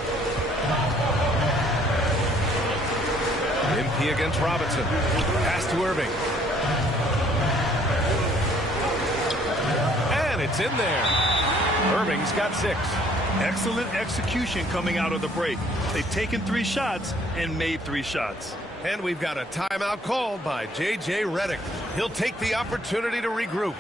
MP against Robinson. Pass to Irving. And it's in there. Irving's got 6. Excellent execution coming out of the break. They've taken 3 shots and made 3 shots. And we've got a timeout called by J.J. Redick. He'll take the opportunity to regroup.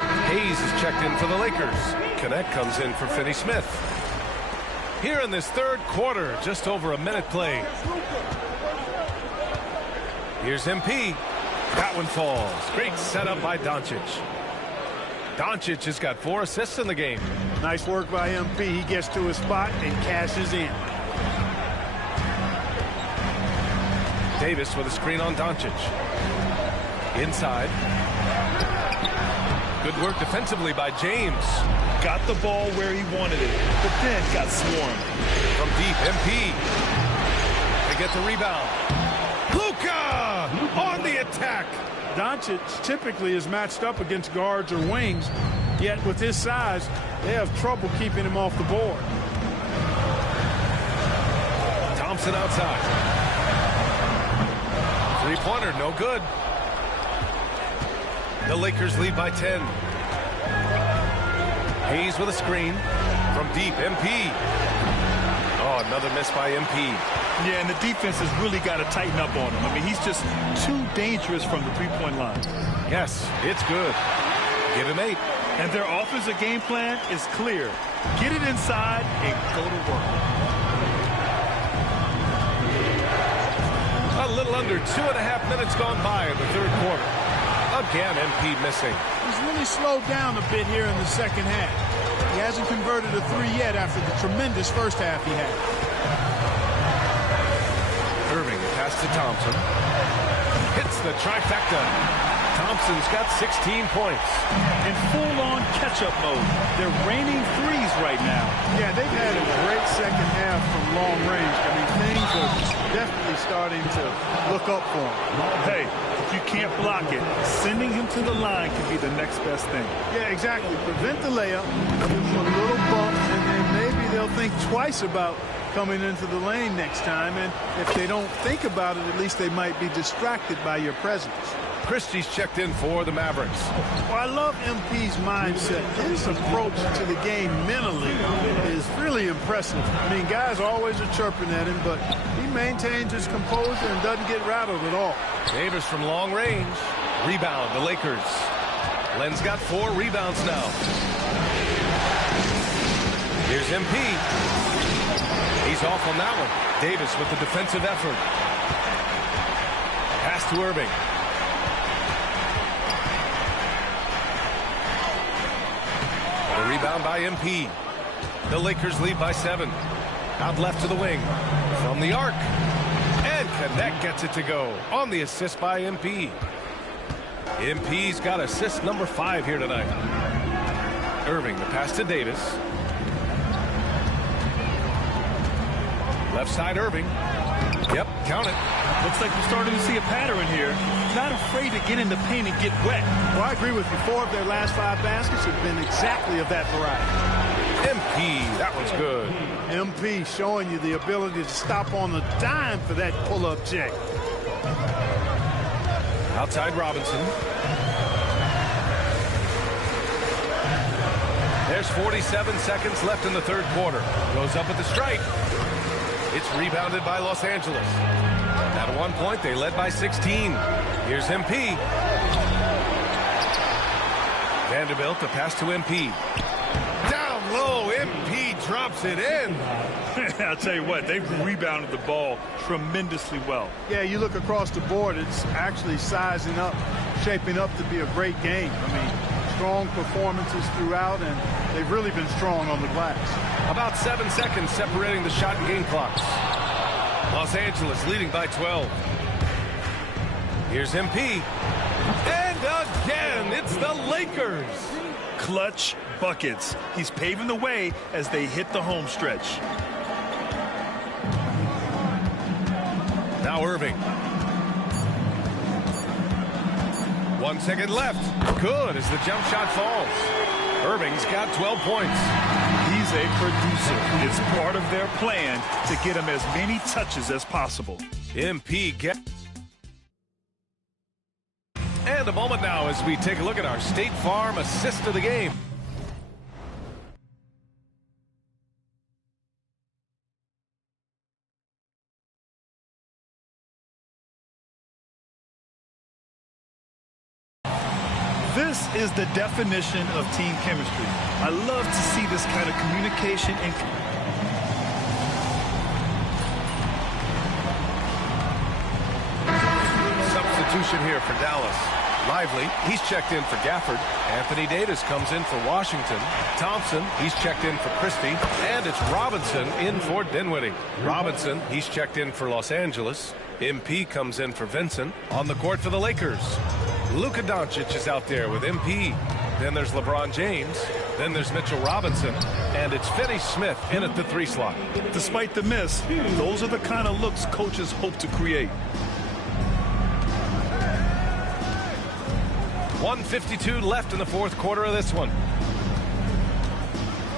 Hayes is checked in for the Lakers. Connect comes in for Finney Smith. Here in this third quarter, just over a minute played. Here's MP. That one falls. Great setup by Doncic. Doncic has got 4 assists in the game. Nice work by MP. He gets to his spot and cashes in. Davis with a screen on Doncic. Inside. Good work defensively by James. Got the ball where he wanted it, but then got swarmed. From deep, MP. They get the rebound. Luka on the attack. Doncic typically is matched up against guards or wings, yet with his size, they have trouble keeping him off the board. Thompson outside. 3-pointer, no good. The Lakers lead by 10. Hayes with a screen. From deep, MP. Oh, another miss by MP. Yeah, and the defense has really got to tighten up on him. I mean, he's just too dangerous from the 3-point line. Yes, it's good. Give him 8. And their offensive game plan is clear. Get it inside and go to work. A little under 2.5 minutes gone by in the third quarter. Again, MP missing. He's really slowed down a bit here in the second half. He hasn't converted a 3 yet after the tremendous first half he had. Irving, pass to Thompson. Hits the trifecta. Thompson's got 16 points. In full-on catch-up mode. They're raining threes right now. Yeah, they've had a great second half from long range. I mean, things are definitely starting to look up for them. Hey, if you can't block it, sending him to the line can be the next best thing. Yeah, exactly. Prevent the layup, give them a little bump, and then maybe they'll think twice about coming into the lane next time. And if they don't think about it, at least they might be distracted by your presence. Christie's checked in for the Mavericks. Well, I love MP's mindset. His approach to the game mentally is really impressive. I mean, guys always are chirping at him, but he maintains his composure and doesn't get rattled at all. Davis from long range. Rebound, the Lakers. Len's got 4 rebounds now. Here's MP. He's off on that one. Davis with the defensive effort. Pass to Irving. The rebound by MP. The Lakers lead by 7. Out left to the wing. From the arc. And Knecht gets it to go on the assist by MP. MP's got assist number 5 here tonight. Irving, the pass to Davis. Left side Irving. Yep, count it. Looks like we're starting to see a pattern here. Not afraid to get in the paint and get wet. Well, I agree with you. 4 of their last 5 baskets have been exactly of that variety. MP, that one's good. MP showing you the ability to stop on the dime for that pull-up J. Outside Robinson. There's 47 seconds left in the third quarter. Goes up at the stripe. It's rebounded by Los Angeles. At one point, they led by 16. Here's MP. Vanderbilt, the pass to MP. Down low, MP drops it in. I'll tell you what, they've rebounded the ball tremendously well. Yeah, you look across the board, it's actually sizing up, shaping up to be a great game. I mean, strong performances throughout, and they've really been strong on the glass. About 7 seconds separating the shot and game clocks. Los Angeles leading by 12. Here's MP. And again, it's the Lakers. Clutch buckets. He's paving the way as they hit the home stretch. Now Irving. 1 second left. Good as the jump shot falls. Irving's got 12 points. He's a producer. It's part of their plan to get him as many touches as possible. MP get. And a moment now as we take a look at our State Farm assist of the game. This is the definition of team chemistry. I love to see this kind of communication and substitution here for Dallas. Lively, he's checked in for Gafford. Anthony Davis comes in for Washington. Thompson, he's checked in for Christie. And it's Robinson in for Dinwiddie. Robinson, he's checked in for Los Angeles. MP comes in for Vincent. On the court for the Lakers, Luka Doncic is out there with MP. Then there's LeBron James. Then there's Mitchell Robinson. And it's Finney Smith in at the 3 slot. Despite the miss, those are the kind of looks coaches hope to create. 1:52 left in the fourth quarter of this one.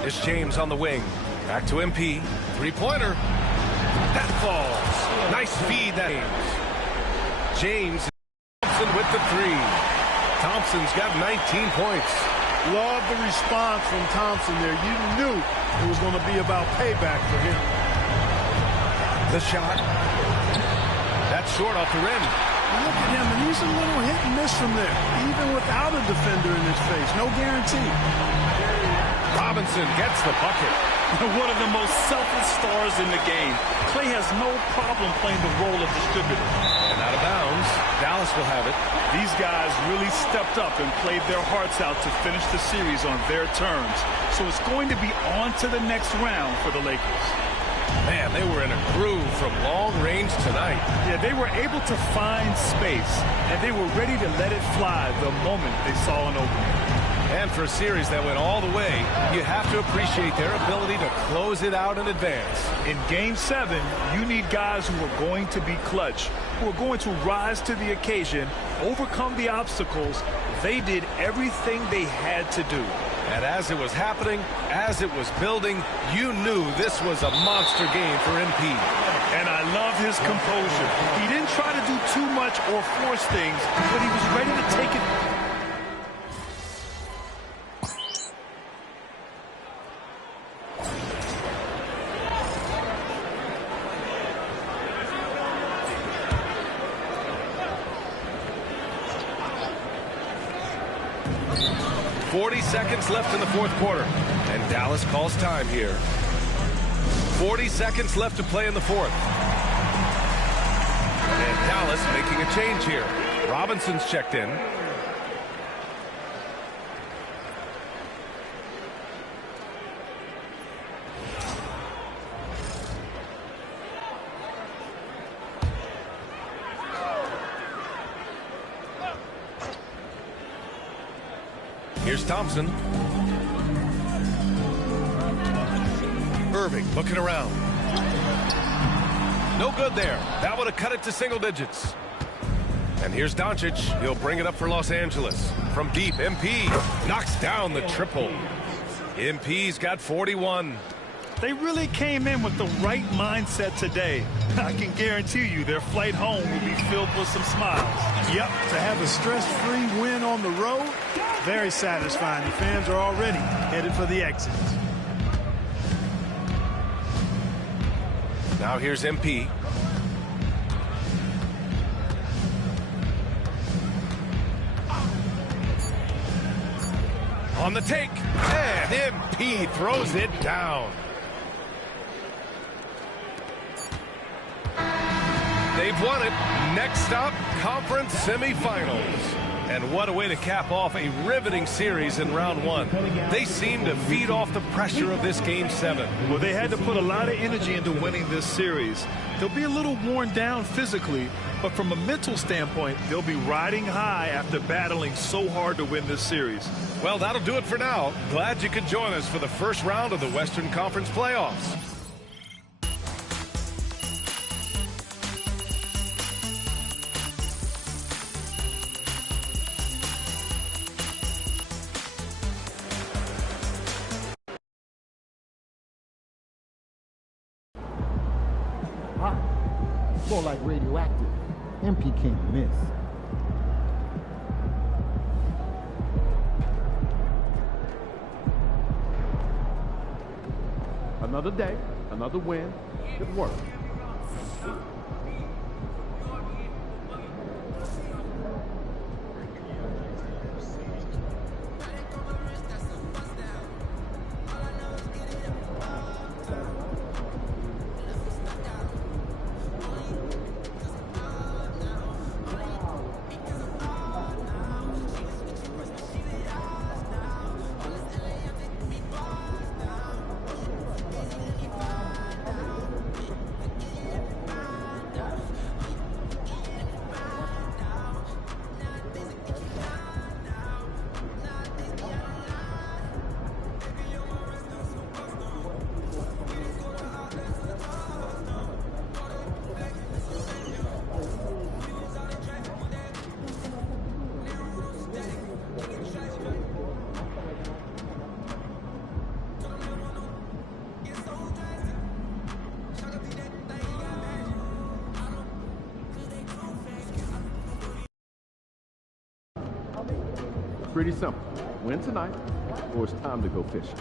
It's James on the wing. Back to MP. 3-pointer. That falls. Nice feed, that James. Thompson with the 3. Thompson's got 19 points. Love the response from Thompson there. You knew it was going to be about payback for him. The shot. That's short off the rim. Look at him, and he's a little hit and miss from there, even without a defender in his face. No guarantee. Robinson gets the bucket. One of the most selfless stars in the game. Klay has no problem playing the role of distributor. And out of bounds, Dallas will have it. These guys really stepped up and played their hearts out to finish the series on their terms. So it's going to be on to the next round for the Lakers. Man, they were in a groove from long range tonight. Yeah, they were able to find space, and they were ready to let it fly the moment they saw an opening. And for a series that went all the way, you have to appreciate their ability to close it out in advance. In Game 7, you need guys who are going to be clutch, who are going to rise to the occasion, overcome the obstacles. They did everything they had to do. And as it was happening, as it was building, you knew this was a monster game for MP. And I love his composure. He didn't try to do too much or force things, but he was ready to take it. Seconds left in the fourth quarter, and Dallas calls time here. 40 seconds left to play in the fourth. And Dallas making a change here. Robinson's checked in. Here's Thompson. Irving looking around. No good there. That would have cut it to single digits. And here's Doncic. He'll bring it up for Los Angeles. From deep, MP knocks down the triple. MP's got 41. They really came in with the right mindset today. I can guarantee you their flight home will be filled with some smiles. Yep, to have a stress-free win on the road, very satisfying. The fans are already headed for the exits. Now here's MP. On the take, and MP throws it down. They've won it. Next up, conference semifinals. And what a way to cap off a riveting series in round one. They seem to feed off the pressure of this Game 7. Well, they had to put a lot of energy into winning this series. They'll be a little worn down physically, but from a mental standpoint, they'll be riding high after battling so hard to win this series. Well, that'll do it for now. Glad you could join us for the first round of the Western Conference playoffs. More like radioactive. MP can't miss. Another day, another win. Good work. Pretty simple. Win tonight, or it's time to go fishing.